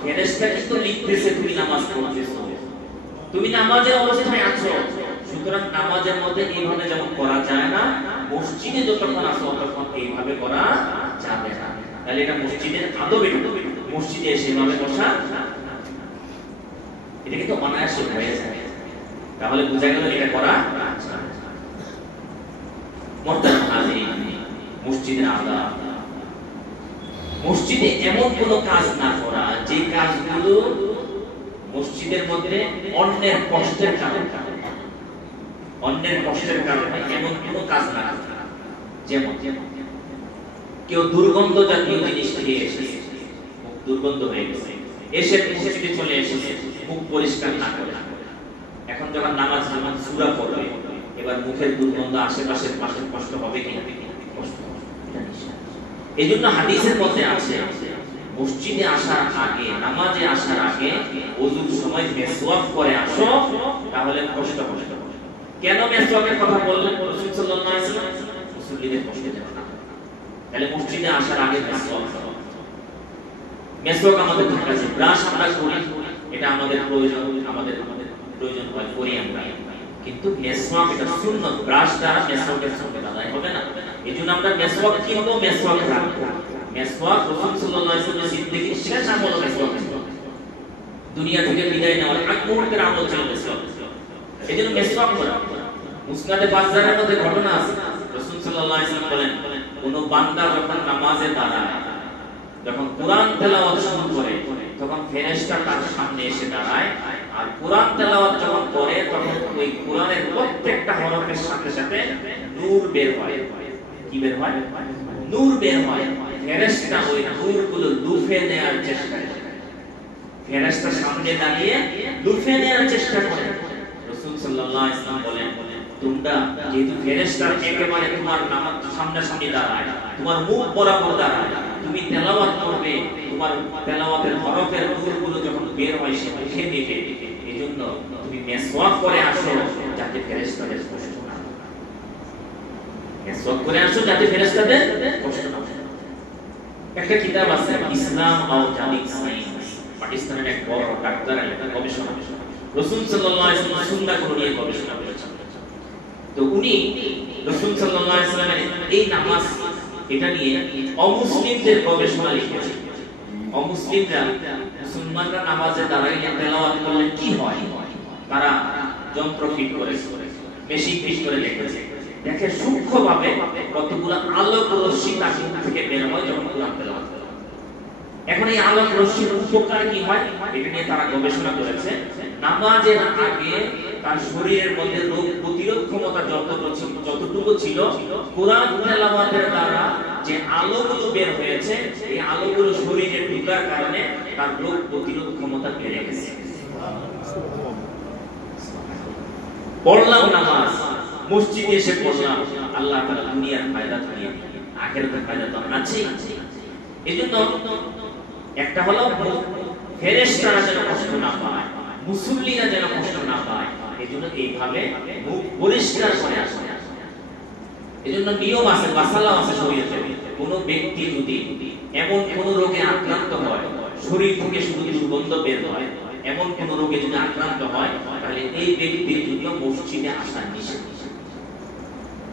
ফেরেশতা কিন্তু লিখতেছে তুমি নামাজ পড়তেছো, তুমি নামাজের অবস্থায় আছো। সুতরাং নামাজের মধ্যে এইভাবে যেমন করা যায় না, মসজিদে যতক্ষণ আসো ততক্ষণ এইভাবে করা যাবে না। তাহলে এটা মসজিদের আদব, মসজিদে এসে এইভাবে বসা, এটা কিন্তু অনায়াসে হয়ে যায়। তাহলে বোঝা গেল এটা করা মুহতারাম হাজিরিন, মসজিদের আদাব। মসজিদে এমন কোন কাজ না করা যে কাজগুলো মসজিদের মধ্যে অন্যের কষ্টের কারণে, এমন কোন কাজ না করা। যেমন কেউ দুর্গন্ধ জাতীয় জিনিস খেয়ে এসেছে, দুর্গন্ধ হয়ে গেছে, এসে মসজিদে চলে এসেছে, মুখ পরিষ্কার না করে। এখন যখন নামাজ সূরা পড়বে, এবার মুখের দুর্গন্ধ আশেপাশের পাশের কষ্ট হবে কি? কষ্ট হবে। এইজন্য হাদিসের মধ্যে আছে মসজিদে আসার আগে, নামাজে আসার আগে ওযুর সময় মেসওয়াক করে আসো, তাহলে কষ্ট হবে। কেন মেসওয়াকের কথা বললেন রাসূল সাল্লাল্লাহু আলাইহি ওয়াসাল্লাম? মুসল্লিদের কষ্ট দেবে না। তাহলে মসজিদে আসার আগে মেসওয়াক আমাদের থাকা আছে। ব্রাশ আমরা করি, এটা আমাদের প্রয়োজন, আমাদের হয় করি আমরা, কিন্তু মেসওয়াক এটা সুন্নাত। ব্রাশ দ্বারা মেসওয়াকের সঙ্গে আদায় হবে না। এজন্য আমরা মেসওয়াক কিনবো, মেসওয়াক রাখবো। মেসওয়াক রাসূল সাল্লাল্লাহু আলাইহি ওয়াসাল্লাম জিন্দেগির শেষ আমল মেসওয়াক, দুনিয়া থেকে বিদায় নেওয়ার আগ মুহূর্তের আমল ছিল মেসওয়াক। এজন্য মেসওয়াক করা। মুসনাদে বাজ্জারের মধ্যে ঘটনা আছে, রাসূল সাল্লাল্লাহু আলাইহি ওয়াসাল্লাম বলেন, কোন বান্দা যখন নামাজে দাঁড়ায়, যখন কোরআন তেলাওয়াত শুরু করে, তখন ফেরেশতা তার সামনে এসে দাঁড়ায়, আর কোরআন তেলাওয়াত যখন করে তখন ওই কোরআনের প্রত্যেকটা হরফের সাথে সাথে নূর বের হয়। কি বের হয়? নূর বের হয়। ফেরেশতা ওই নূরগুলো লুফে নেয়ার চেষ্টা করে। ফেরেশতা সামনে দাঁড়িয়ে লুফে নেয়ার চেষ্টা করে। রাসূল সাল্লাল্লাহু আলাইহি ওয়াসাল্লাম বলেন, তোমরা যেহেতু ফেরেশতা একেবারে তোমার নামাজ সামনাসামনি দাঁড়ায়, তোমার মুখ বরাবর দাঁড়ায়, তুমি তেলাওয়াত করবে, তোমার তেলাওয়াতের হরফের নূরগুলো যখন বের হয় সে মুখে নেবে। এজন্য তুমি মেসওয়াক করে আসো যাতে ফেরেশতাদের কষ্ট না হয়। মেসওয়াক করে আসো যাতে ফেরেশতাদের কষ্ট না হয়। একটা কিতাব আছে, ইসলাম আওজানিক সায়েন্স, পাকিস্তানের এক বড় ডাক্তার একটা গবেষণা, রাসূল সাল্লাল্লাহু আলাইহি ওয়াসাল্লাম সুন্নাহগুলো নিয়ে গবেষণা করেছেন। তো উনি রাসূল সাল্লাল্লাহু আলাইহি ওয়াসাল্লামের এই নামাজ, এটা নিয়ে অমুসলিমদের গবেষণা লিখেছেন। অমুসলিমরা, মুসলমানরা নামাজে দাঁড়াইলে তেলাওয়াত করলে কি হয়, তারা যন্ত্র ফিট করেছে, মেশিন ফিট করে লিখেছে। দেখে সূক্ষ্মভাবে কতগুলো আলোক রশ্মি তার মুখ থেকে বের হয় যখন কোরআন তেলাওয়াত করে। এখন এই আলোক রশ্মির উপকার কি হয়, এটা নিয়ে তারা গবেষণা করেছে। নামাজের আগে তার শরীরের মধ্যে রোগ প্রতিরোধ ক্ষমতা যতটুকু ছিল, কোরআন তেলাওয়াতের দ্বারা যে আলোগুলো বের হয়েছে, এই আলোগুলো শরীরে ঢোকার কারণে তার রোগ প্রতিরোধ ক্ষমতা বেড়ে গেছে। পড়লাম নামাজ, মসজিদে এসে পড়লাম, আল্লাহ তাআলা দুনিয়ার ফায়দা দিয়ে আখিরাতের ফায়দা তো আছেই। এজন্য একটা হলো ফেরেশতারা যেন কষ্ট না পায়, মুসল্লিরা যেন কষ্ট না পায়, এজন্য এইভাবে মুখ পরিষ্কার করে আসে। এজন্য নিয়ম আছে, মাসালা আছে শরীয়তে। কোন ব্যক্তি যদি এমন কোন রোগে আক্রান্ত হয়, শরীর থেকে শুধু দুর্গন্ধ বের হয়, এমন কোন রোগে যদি আক্রান্ত হয়, তাহলে এই ব্যক্তির জন্য মসজিদে আসা নিষেধ।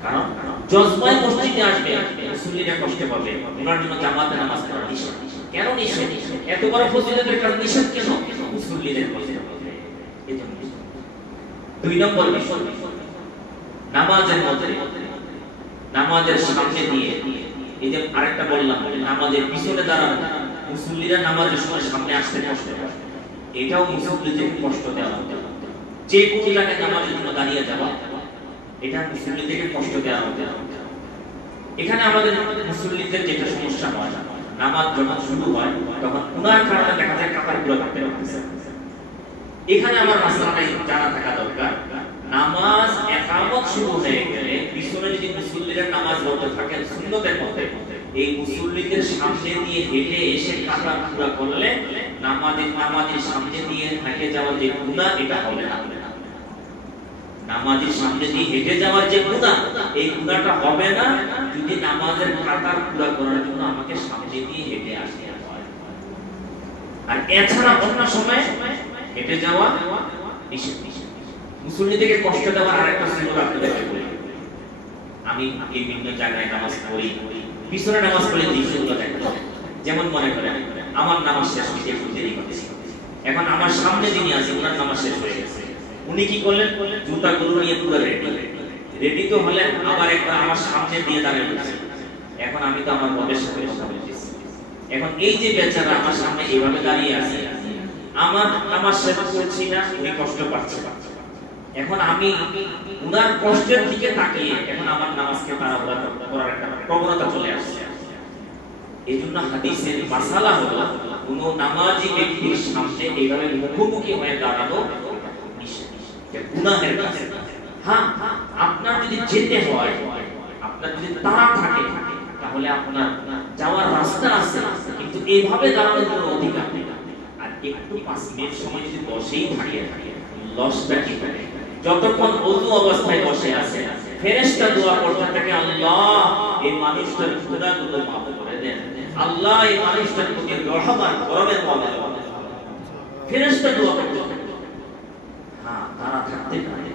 কারণ জজমায় মসজিদে আসবে, মুসল্লিরা কষ্ট পাবে, ওনার জন্য জামাতে নামাজ পড়া নিষেধ। কেন নিষেধ? এত বড় ফজিলতের কাজ নিষেধ কেন? মুসল্লিদের কষ্ট পাবে, এজন্য। দুই নম্বর বিষয়, নামাজের মধ্যে, নামাজের সামনে দিয়ে, এই যে আরেকটা বললাম, নামাজের পিছনে দাঁড়ানো, মুসল্লিরা নামাজের সময় সামনে আসতে কষ্ট পায়, এটাও মুসল্লিদের কষ্ট দেওয়া। যে কোন জায়গায় নামাজের জন্য দাঁড়িয়ে যাওয়া, এটা মুসল্লিদের কষ্ট দেওয়া হবে। এখানে আমাদের মুসল্লিদের যেটা সমস্যা হয়, নামাজ যখন শুরু হয় তখন উনার কারণে দেখা যায় কাতার গুলো থাকতে পারতেছে। এখানে আমার মাসলাটা জানা থাকা দরকার, নামাজ ইকামত শুরু হয়ে গেলে পিছনে যদি মুসল্লিরা নামাজ পড়তে থাকেন সুন্নতের মধ্যে, এই মুসল্লিদের সামনে দিয়ে হেঁটে এসে কাতার পুরা করলে নামাজের সামনে দিয়ে হেঁটে যাওয়ার যে গুনাহ, এটা হবে না। নামাজের সামনে দিয়ে হেঁটে যাওয়ার যে গুনাহ, এই গুনাহটা হবে না যদি নামাজের কাতার পুরা করার জন্য আমাকে সামনে দিয়ে হেঁটে আসতে হয়। আর এছাড়া অন্য সময় হেঁটে যাওয়া নিষেধ। মুসল্লিদেরকে কষ্ট দেওয়ার আরেকটা সুন্নাত আপনাদেরকে বলি। আমি বিভিন্ন জায়গায় নামাজ পড়ি, পিছনে নামাজ পড়লে দৃশ্যগুলো দেখতে, যেমন মনে করেন আমার নামাজ শেষ হতে একটু দেরি করতেছি, এখন আমার সামনে যিনি আছে ওনার নামাজ শেষ হয়ে গেছে, উনি কি করলেন, জুতাগুলো নিয়ে পুরো রেডি তো হলেন, আবার একবার আমার সামনে দিয়ে দাঁড়িয়ে গেছে। এখন আমি তো আমার ববের সাথে কথা বলতেছি, এখন এই যে বেচারা আমার সামনে এইভাবে দাঁড়িয়ে আছে, আমার নামাজ শেষ করছি না, উনি কষ্ট পাচ্ছে। এখন আমি উনার কষ্টের দিকে তাকিয়ে এখন আমার নামাজকে তাড়াহুড়া করার একটা প্রবণতা চলে আসছে। এইজন্য হাদিসের মাসালা হলো, কোন নামাজি ব্যক্তির সামনে এইভাবে মুখোমুখি হয়ে দাঁড়ানো নিষেধ, গুনাহের কাজ। হ্যাঁ, আপনার যদি যেতে হয়, আপনার যদি তাড়া থাকে, তাহলে আপনার যাওয়ার রাস্তা আছে, কিন্তু এইভাবে দাঁড়ানোর কোনো অধিকার নেই। আর একটু 5 মিনিট সময় যদি বসেই থাকে, লসটা কি হবে? যতক্ষণ ওযু অবস্থায় বসে আছে, ফেরেশতা দোয়া করতে থাকে, আল্লাহ এই মানুষটার গুনাহগুলো মাফ করে দেন, আল্লাহ এই মানুষটার প্রতি রহমান করবেন, ফেরেশতা দোয়া করতে থাকে। হ্যাঁ, তারা থাকতে পারে।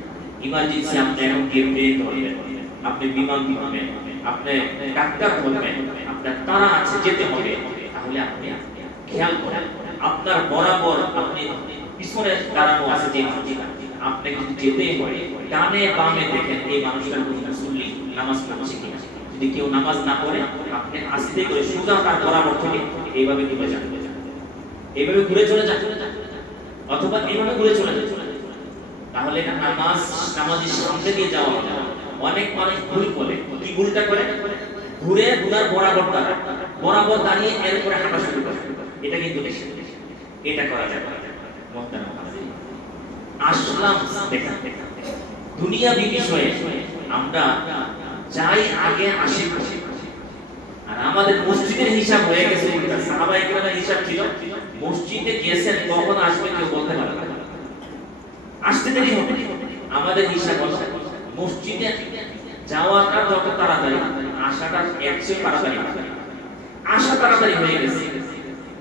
ইমার্জেন্সি আপনি এখন গেমে ধরবেন, আপনি বিমান বিমানে, আপনি ডাক্তার বলবেন আপনার তারা আছে যেতে হবে, তাহলে আপনি খেয়াল করেন আপনার বরাবর আপনি পিছনে দাঁড়ানো আছে যে মানুষটা, আপনি যদি যেতেই হয় ডানে বামে দেখেন এই মানুষটার কোনো মুসল্লি নামাজ পড়ছে কিনা। যদি কেউ নামাজ না পড়ে আপনি আস্তে করে সোজা তার বরাবর থেকে এইভাবে ঘুরে যান, এইভাবে ঘুরে চলে যান, অথবা এইভাবে ঘুরে চলে যান। তাহলে নামাজের সামনে দিয়ে যাওয়া হবে। অনেক মানুষ ভুল করে, কি ভুলটা করে? ঘুরে ঘুরার বরাবর দাঁড়িয়ে এরপরে হাঁটা শুরু করে। এটা কিন্তু এটা করা যাবে না। আসলাম দেখা দুনিয়াবি বিষয়ে আমরা যাই আগে আসি, আর আমাদের মসজিদের হিসাব হয়ে গেছে উল্টা। সাহাবায়ে কেরামের হিসাব ছিল মসজিদে গেছেন কখন আসবে কেউ বলতে পারে না, আসতে দেরি হবে। আমাদের হিসাব হলো মসজিদে যাওয়াটা যত তাড়াতাড়ি, আসাটা এর চেয়ে তাড়াতাড়ি। আসা তাড়াতাড়ি হয়ে গেছে,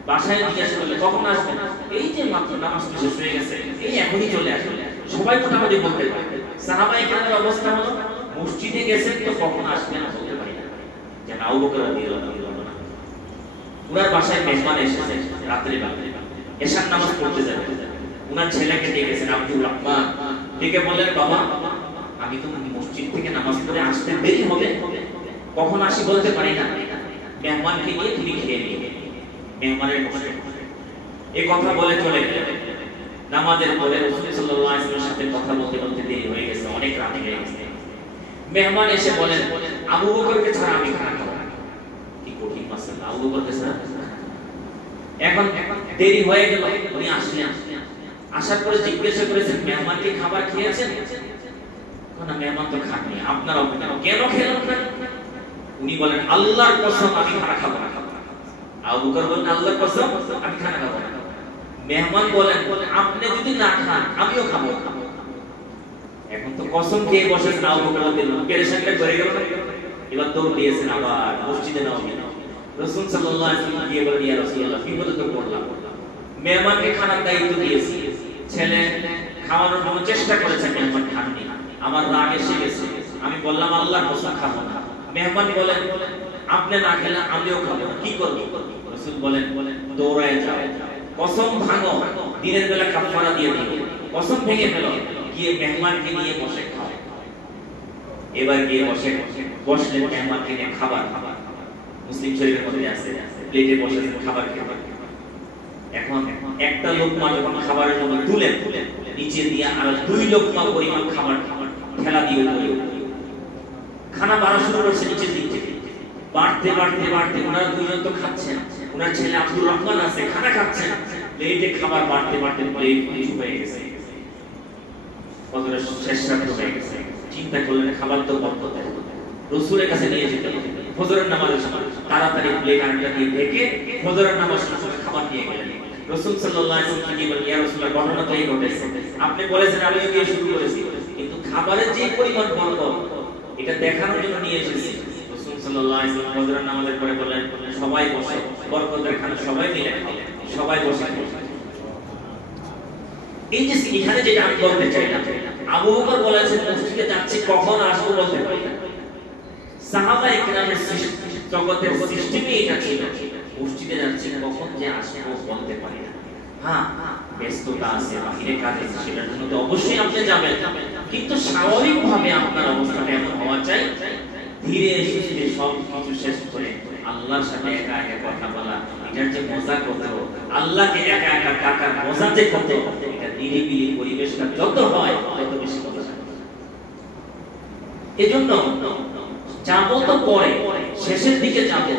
বাসায় জিজ্ঞাসা করলে কখন আসবেন, এই যে মাত্র নামাজ শেষ হয়ে গেছে, এই এখনই চলে আসবে, সবাই মোটামুটি বলতে পারে। সাহাবায়ে কেরামের অবস্থা হলো মসজিদে গেছেন তো কখন আসবেন বলতে পারি না। যেন আবু বকর রাদিয়াল্লাহু আনহু উনার বাসায় মেহমান এসেছেন রাত্রে বেলা, এশার নামাজ পড়তে যাবেন, উনার ছেলেকে ডেকে গেছেন আব্দুর রহমান, ডেকে বললেন বাবা আমি তো মসজিদ থেকে নামাজ পড়ে আসতে দেরি হবে, কখন আসি বলতে পারি না, মেহমানকে নিয়ে তুমি খেয়ে নিয়ে মেহমানের বসে এই কথা বলে চলে গেলেন। নামাজের পরে রাসূল সাল্লাল্লাহু আলাইহি ওয়াসাল্লামের সাথে কথা বলতে বলতে দেরি হয়ে গেছে, অনেক রাত হয়ে গেছে। মেহমান এসে বলেন আবু বকরকে ছাড়া আমি খানা খাবো না। কি কঠিন মাসলা, আবু বকরকে ছাড়া। এখন দেরি হয়ে গেল, উনি আসলেন। আসার পরে জিজ্ঞাসা করেছেন মেহমান কি খাবার খেয়েছেন? না মেহমান তো খাননি। আপনার অপেক্ষা কেন খেলেন না? উনি বলেন আল্লাহর কসম আমি খানা খাবো না। আবু বকর বলেন আল্লাহর কসম আমি খানা খাবো না। মেহমান বলেন আপনি যদি না খান আমিও খাবো না। এখন তো কসম খেয়ে বসেছেন আবু বকর রাদিয়াল্লাহু আনহু, পেরেশানিটা করে গেল না। এবার দৌড় দিয়েছেন আবার মসজিদে নববী। রাসূল সাল্লাল্লাহু আলাইহি ওয়াসাল্লাম গিয়ে বলেন ইয়া রাসূলুল্লাহ বিপদে তো পড়লাম, মেহমানকে খানার দায়িত্ব দিয়েছি, ছেলে খাওয়ানোর জন্য চেষ্টা করেছে, মেহমান খাননি, আমার রাগ এসে গেছে, আমি বললাম আল্লাহর কসম খাবো না। মেহমান বলেন আপনি না খেলে আমিও খাবো না, কি করব? রাসূল বলেন দৌড়ায় যাও, কসম ভাঙো, দিনের বেলা কাফারা দিয়ে দিও, কসম ভেঙে ফেলো, গিয়ে মেহমানকে নিয়ে বসে খাও। এবার গিয়ে বসলেন মেহমানকে নিয়ে খাবার, মুসলিম শরীফের মধ্যে আছে প্লেটে বসে খাবার খেতে। এখন একটা লোকমা যখন খাবারের মধ্যে তুলেন নিচে দিয়ে আর দুই লোকমা পরিমাণ খাবার ঠেলা দিয়ে উপরে খানা বাড়া শুরু করছে নিচে দিকে, বাড়তে বাড়তে বাড়তে ওনারা দুইজন তো খাচ্ছেন, ওনার ছেলে আব্দুর রহমান আছে খানা খাচ্ছেন, প্লেটে খাবার বাড়তে বাড়তে প্লেট নিচু হয়ে গেছে, ফজরের শেষ রাত হয়ে গেছে। চিন্তা করলেন খাবার তো বরকত, রাসূলের কাছে নিয়ে যেতে হবে। ফজরের নামাজের সময় তাড়াতাড়ি প্লেট আনটা দিয়ে ঢেকে ফজরের নামাজ শুরু খাবার নিয়ে গেলেন। রাসূল সাল্লাল্লাহু আলাইহি ওয়াসাল্লাম কি বলেন ইয়া রাসূলুল্লাহ ঘটনা তো এই ঘটেছে, আপনি বলেছেন আমিও দিয়ে শুরু করেছি, কিন্তু খাবারের যে পরিমাণ বরকত এটা দেখানোর জন্য নিয়ে এসেছি। রাসূল সাল্লাল্লাহু আলাইহি ওয়াসাল্লাম ফজরের নামাজের পরে বলেন সবাই বসে, বরকতের খানা সবাই মিলে খাও, সবাই বসে। এই যে এখানে যেটা আমি বলতে চাইলাম, আবু বকর বলেছেন মসজিদে যাচ্ছি কখন আসবো বলতে পারি না। সাহাবায়ে কেরামের জগতের সিস্টেমই এটা ছিল, মসজিদে যাচ্ছি কখন যে আসবো বলতে পারি না। হ্যাঁ ব্যস্ততা আছে, বাহিরে কাজ আছে, সেটার জন্য তো অবশ্যই আপনি যাবেন, কিন্তু স্বাভাবিকভাবে আপনার অবস্থাটা এমন হওয়া চাই ধীরে সুস্থে সব কিছু শেষ করে আল্লাহর সাথে একা একা কথা বলা, এটার যে মজা কত, আল্লাহকে একা একা ডাকার মজা যে কত, এটা নিরিবিলি পরিবেশটা যত হয় তত বেশি মজা। এজন্য যাবো তো পরে শেষের দিকে যাবো,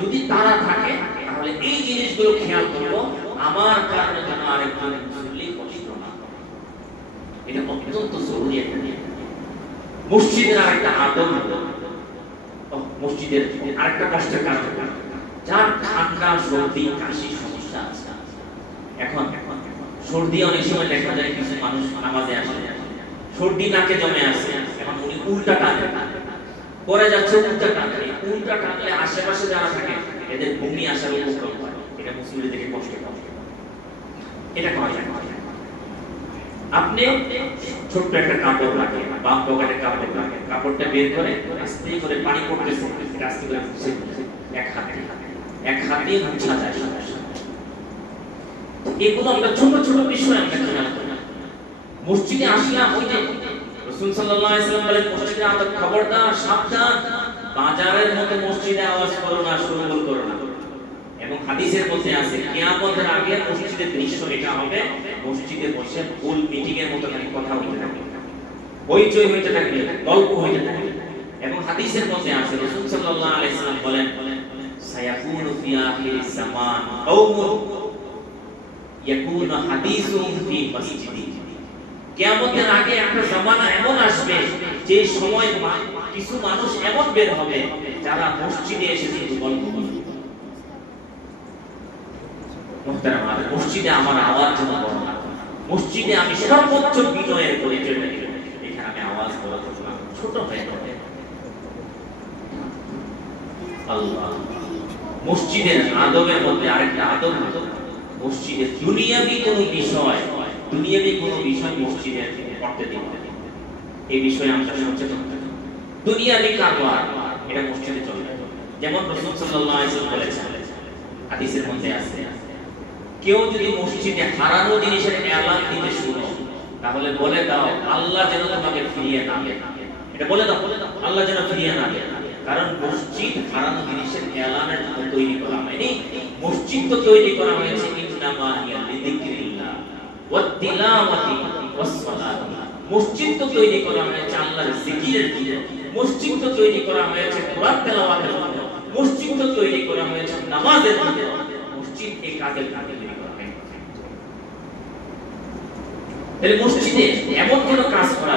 যদি তারা থাকে তাহলে এই জিনিসগুলো খেয়াল করবো, আমার কারণে যেন আরেকজন মুসল্লি কষ্ট না, এটা অত্যন্ত জরুরি একটা নিয়ম। মসজিদের আরেকটা আদব, মসজিদের আরেকটা কষ্টের কারণ যার ঠান্ডা সর্দি কাশি সমস্যা আছে। এখন সর্দি অনেক সময় দেখা যায় কিছু মানুষ নামাজে আসে সর্দি নাকে জমে আসে, এখন উনি উল্টা টানে পরে যাচ্ছে, উল্টা টানলে আশেপাশে যারা থাকে এদের বমি আসার উপক্রম হয়, এটা মুসলিমদের কষ্ট পায়, এটা করা যায়। আপনি ছোট্ট একটা কাপড় রাখেন, বাম পকেটে কাপড় রাখেন, কাপড়টা বের করে আস্তে করে পানি পড়তেছে, আস্তে করে এক হাতে মুছা যায়। এগুলো আমরা ছোট ছোট বিষয় আমরা খেয়াল করি। মসজিদে আসলাম, ওই যে রাসূল সাল্লাল্লাহু আলাইহি ওয়াসাল্লাম বলেন মসজিদে আমরা খবরদার সাবধান, বাজারের মতো মসজিদে আওয়াজ করো না, শোরগোল করো না। এবং হাদিসের মধ্যে আছে কিয়ামতের আগে মসজিদের দৃশ্য এটা হবে, মসজিদে বসে ফুল মিটিং এর মতো খালি কথা হইতে থাকবে, হইচই হইতে থাকবে, গল্প হইতে থাকবে। এবং হাদিসের মধ্যে আছে রাসূল সাল্লাল্লাহু আলাইহি ওয়াসাল্লাম বলেন সায়াকুনু ফি আখিরিজ জামান কওমুন ইয়াকুনু হাদিসুহুম ফি মসজিদি। কিয়ামতের আগে একটা জামানা এমন আসবে যে সময় কিছু মানুষ এমন বের হবে যারা মসজিদে এসে শুধু গল্প করবে। মুহতারাম, মসজিদে আমার আওয়াজ যেন বড় না, মসজিদে আমি সর্বোচ্চ বিনয়ের পরিচয় দেই, এখানে আমি আওয়াজ বড় করব না, ছোট হয়ে যাবে। আল্লাহ মসজিদের আদবের মধ্যে আরেকটা আদব হলো মসজিদে দুনিয়াবি কোনো বিষয় মসজিদে করতে দিন, এই বিষয়ে আমরা সচেতন থাকি। দুনিয়াবি কারবার এটা মসজিদে চলে, যেমন রাসূল সাল্লাল্লাহু আলাইহি ওয়াসাল্লাম বলেছেন হাদিসের মধ্যে আছে কেউ যদি মসজিদে হারানো জিনিসের এলান দিতে শুনো তাহলে বলে দাও আল্লাহ যেন তোমাকে ফিরিয়ে না দেন। এটা বলে দাও আল্লাহ যেন ফিরিয়ে না দেন, কারণ মসজিদ হারানো জিনিসের এলানের জন্য তৈরি করা হয়নি। মসজিদ তো তৈরি করা হয়েছে ইন্নামা হিয়া লিযিকরিল্লাহ ওয়াত তিলাওয়াতি ওয়াস সালাতি। মসজিদ তো তৈরি করা হয়েছে আল্লাহর জিকিরের জন্য, মসজিদ তো তৈরি করা হয়েছে কোরআন তেলাওয়াতের জন্য, মসজিদ তো তৈরি করা হয়েছে নামাজের জন্য। মসজিদ এই কাজের জন্য তৈরি করা হয়েছে। তাহলে মসজিদে এমন কোন কাজ করা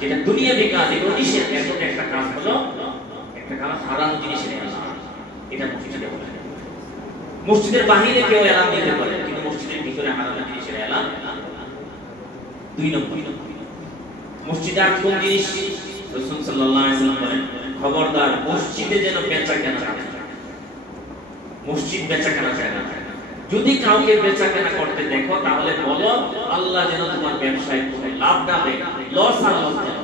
যেটা দুনিয়াবি কাজ, এগুলো নিষেধ। এমন একটা কাজ হলো একটা কাজ হারাম জিনিসের এলান, এটা মসজিদে বলে। মসজিদের বাহিরে কেউ এলান দিতে পারে, কিন্তু মসজিদের ভিতরে হারাম জিনিসের এলান। 2 নম্বর, মসজিদে আর কোন জিনিস রাসূল সাল্লাল্লাহু আলাইহি ওয়াসাল্লাম বলেন খবরদার মসজিদে যেন বেচাকেনা না হয়। মসজিদ বেচাকেনা চায় না। যদি কাউকে বেচাকেনা করতে দেখো তাহলে বলো আল্লাহ যেন তোমার ব্যবসায় কোনো লাভ না দেয়, লস আর লস যেন।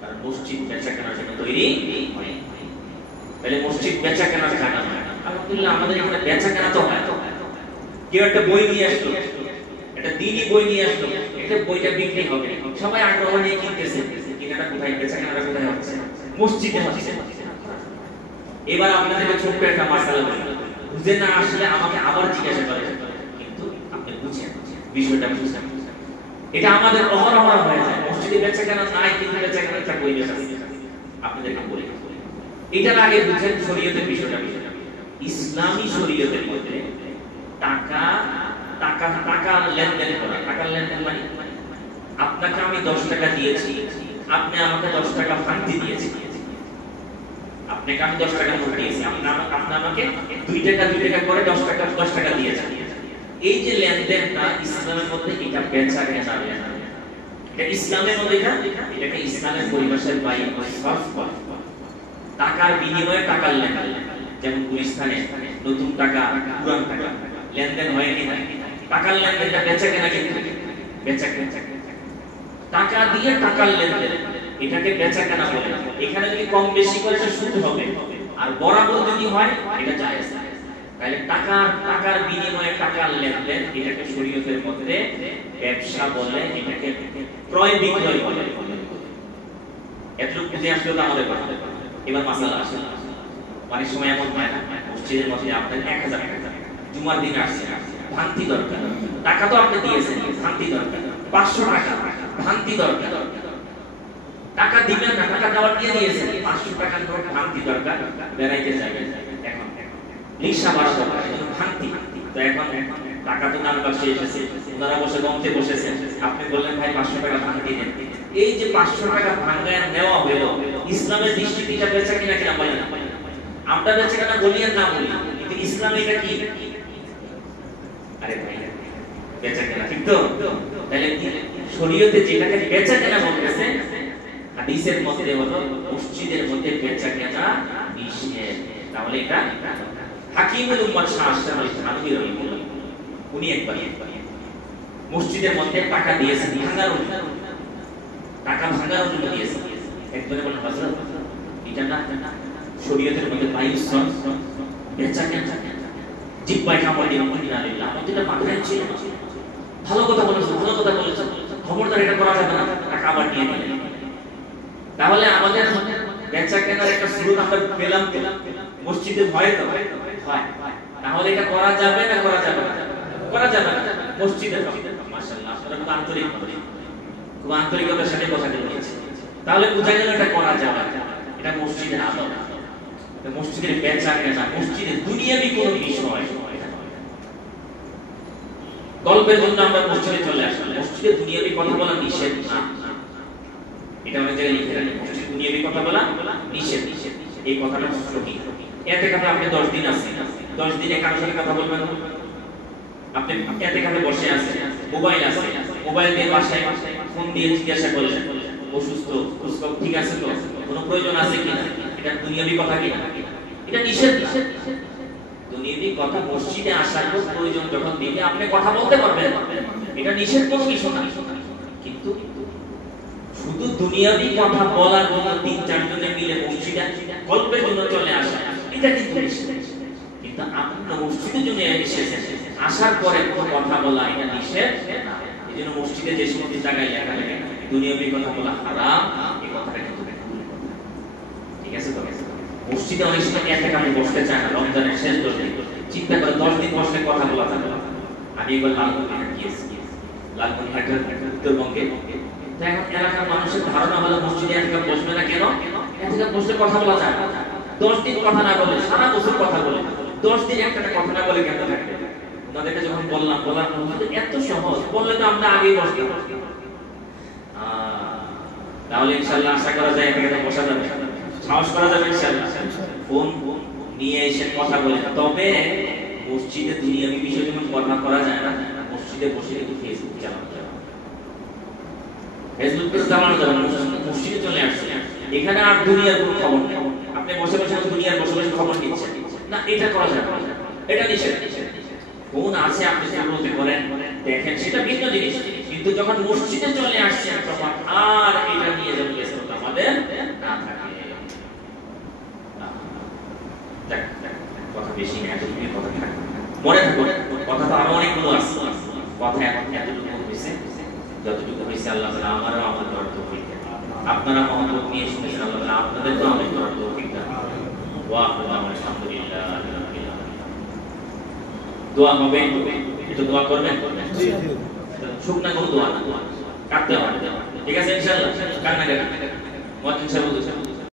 কারণ মসজিদ বেচাকেনার জন্য তৈরি হয়। তাহলে মসজিদ বেচাকেনার জায়গা না। আলহামদুলিল্লাহ আমাদের এখানে বেচাকেনা তো হয়। কেউ একটা বই নিয়ে আসলো, একটা দ্বীনি বই নিয়ে আসলো, এটা বইটা বিক্রি হবে, সবাই আগ্রহ নিয়ে কিনতেছে। কিনাটা কোথায়, বেচাকেনাটা কোথায় হচ্ছে? মসজিদে হচ্ছে। এবার আপনাদের ছোট্ট একটা মাসালা বলি, বুঝে না আসলে আমাকে আবার জিজ্ঞাসা করে, কিন্তু আপনি বুঝেন বিষয়টা, বুঝেন এটা আমাদের অহরহ হয়ে যায়। মসজিদে বেচাকেনা নাই, কিন্তু বেচাকেনাটা বই বেচা। আপনাদেরকে বলি এটার আগে বুঝেন শরীয়তের বিষয়টা। ইসলামী শরীয়তের মধ্যে টাকা টাকা টাকা লেনদেন করা, টাকা লেনদেন মানে আপনাকে আমি 10 টাকা দিয়েছি, আপনি আমাকে 10 টাকা ফান্দি দিয়েছেন। আপনাকে আমি 10 টাকা নোট দিয়েছি, আপনি আমাকে 2 টাকা করে 10 টাকা দিয়েছেন। এই যে লেনদেনটা ইসলামের মধ্যে এটা বেচা কেনা, এটা ইসলামের মধ্যে এটাকে ইসলামের পরিভাষায় বাইরে সরফ বলে। টাকার বিনিময়ে টাকার লেনদেন, যেমন গুলিস্তানে নতুন টাকা পুরান টাকা লেনদেন হয়নি না, টাকার লেনদেনটা বেচা কেনা, কিন্তু বেচা কেনা টাকা দিয়ে টাকার লেনদেন, এটাকে বেচা কেনা বলে। এখানে যদি কম বেশি করে সুদ হবে, আর বরাবর যদি হয় এটা জায়েজ। তাহলে টাকার বিনিময়ে টাকার লেনদেন এটাকে শরীয়তের মধ্যে ব্যবসা বলে, এটাকে ক্রয় বিক্রয় বলে। এতটুকু বুঝে আসলে তো আমাদের কথা। এবার মাসালা আসে, অনেক সময় এমন হয় না মসজিদের মধ্যে আপনার 1000 টাকা জুমার দিন আসছে, ভান্তি দরকার, টাকা তো আপনি দিয়েছেন, ভান্তি দরকার 500 টাকা, ভান্তি দরকার, টাকা দিবেন না, টাকা দেওয়ার দিয়ে দিয়েছেন, 500 টাকা নোট ভান্তি দরকার, বেড়াইতে যাবেন, এখন রিকশা ভাড়া দরকার, ভান্তি। তো এখন টাকা তো নাম বাসে এসেছে, ওনারা বসে গমতে বসেছেন, আপনি বললেন ভাই 500 টাকা ভান্তি দেন। এই যে 500 টাকা ভাঙায় নেওয়া হলো, ইসলামের দৃষ্টিতে এটা বেচা কিনা কিনা বলে না। আমরা বেচা কিনা বলি আর না বলি, কিন্তু ইসলামে এটা কি? আরে ভাই বেচা কিনা, ঠিক তো? তাহলে শরীয়তে যেটাকে বেচা কিনা বলতেছে, হাদিসের মধ্যে হলো মসজিদের মধ্যে বেচা কেনা নিষেধ। তাহলে এটা হাকিমুল উম্মাহ শাহ আশরাফ আলী থানভী রাহিমাহুল্লাহ উনি একবার মসজিদের মধ্যে টাকা দিয়েছেন ভাঙানোর জন্য, টাকা ভাঙানোর জন্য দিয়েছেন। একজনে বলেন হযরত এটা না শরীয়তের মধ্যে 22 সন বেচা কেনা জিব্বায় কামড় দিয়ে আলহামদুলিল্লাহ এটা মাথায় ছিল, ভালো কথা বলেছেন, ভালো কথা বলেছেন, খবরদার এটা করা যাবে না, টাকা আবার নিয়ে নিলেন। তাহলে আমাদের বেচা কেনার একটা সুযোগ আমরা পেলাম, মসজিদে হয় তো হয়, তাহলে এটা করা যাবে না করা যাবে না? করা যাবে না। মসজিদে মাশাআল্লাহ আপনারা খুব আন্তরিক, খুব আন্তরিকতার সাথে কথা বলেছেন। তাহলে বোঝা গেল এটা করা যাবে না, এটা মসজিদের আদব, এটা মসজিদের বেচা কেনা, মসজিদের দুনিয়াবি কোনো বিষয়। গল্পের জন্য আমরা মসজিদে চলে আসলাম, মসজিদে দুনিয়াবি কথা বলা নিষেধ না, এটা অনেক জায়গায় লিখে রাখেন, মসজিদে দুনিয়াবি কথা বলা নিষেধ, এই কথাটা সঠিক। এতে কাছে আপনি 10 দিন আছেন, 10 দিনে কারোর সাথে কথা বলবেন না। আপনি এতে কাছে বসে আছেন, মোবাইল আছে, মোবাইল দিয়ে বাসায় ফোন দিয়ে জিজ্ঞাসা করলেন অসুস্থ, ঠিক আছে তো, কোনো প্রয়োজন আছে কিনা, এটা দুনিয়াবি কথা কিনা, এটা নিষেধ। দুনিয়াবি কথা মসজিদে আসার পর প্রয়োজন যখন দিলে আপনি কথা বলতে পারবেন, এটা নিষেধ কোনো কিছু না। কিন্তু শুধু দুনিয়াবি কথা বলার জন্য 3-4 জনে মিলে মসজিদে গল্পের জন্য চলে আসা, এটা কিন্তু নিষেধ। কিন্তু আপনি মসজিদের জন্য এসেছেন, আসার পরে কোনো কথা বলা এটা নিষেধ না। এইজন্য মসজিদে যে সমস্ত জায়গায় লেখা থাকে দুনিয়াবি কথা বলা হারাম, এই কথাটা কিন্তু ভুল কথা। ঠিক আছে তো? মসজিদে অনেক সময় একাকারে বসতে চায় না, রমজানের শেষ 10 দিন চিন্তা করে 10 দিন বসলে কথা বলা যাবে না। আমি একবার লালমনিরহাট গিয়েছি, লালমনিরহাটের উত্তরবঙ্গে। তো এখন এলাকার মানুষের ধারণা হলো মসজিদে একাকারে বসবে না, কেন? একাকারে বসলে কথা বলা যায় না। 10 দিন কথা না বলে সারা বছর কথা বলে, 10 দিন একটা কথা না বলে কেন থাকবে? ওনাদেরকে যখন বললাম, বলার মধ্যে এত সহজ, বললে তো আমরা আগেই বসতাম। তাহলে ইনশাআল্লাহ আশা করা যায় একাকারে বসা যাবে, সাহস করা যাবে ইনশাআল্লাহ। ফোন নিয়ে এসে কথা বলে, তবে মসজিদে দুনিয়াবি বিষয় যখন কথা করা যায় না, মসজিদে বসে একটু ফেসবুক চালানো যাবে, ফেসবুকে চালানো যাবে, মসজিদে চলে আসছে, এখানে আর দুনিয়ার কোনো খবর নেই, আপনি বসে বসে দুনিয়ার বসে বসে খবর নিচ্ছেন না, এটা করা যাবে না, এটা নিষেধ। ফোন আছে আপনি বলতে করেন দেখেন, সেটা ভিন্ন জিনিস, কিন্তু যখন মসজিদে চলে আসছেন তখন আর এটা নিয়ে যাবে আমাদের না থাকে। কথা বেশি না, এতটুকুই কথা থাকে, মনে থাকুন কথা তো আরো অনেকগুলো আছে, কথা এখন এতটুকু হয়েছে, যতটুকু হয়েছে আল্লাহ তাআলা আমারও আমাদের তৌফিক দেন, আপনারা মহব্বত নিয়ে শুনেছেন, আল্লাহ তাআলা আপনাদের তো আমাদের তৌফিক দেন। ওয়া আলহামদুলিল্লাহ। দোয়া হবে, একটু দোয়া করবেন, শুকনা কোনো দোয়া না, কাটতে হবে, ঠিক আছে ইনশাআল্লাহ। কান্না কাটি মুয়াজ্জিন সাহেব বলছেন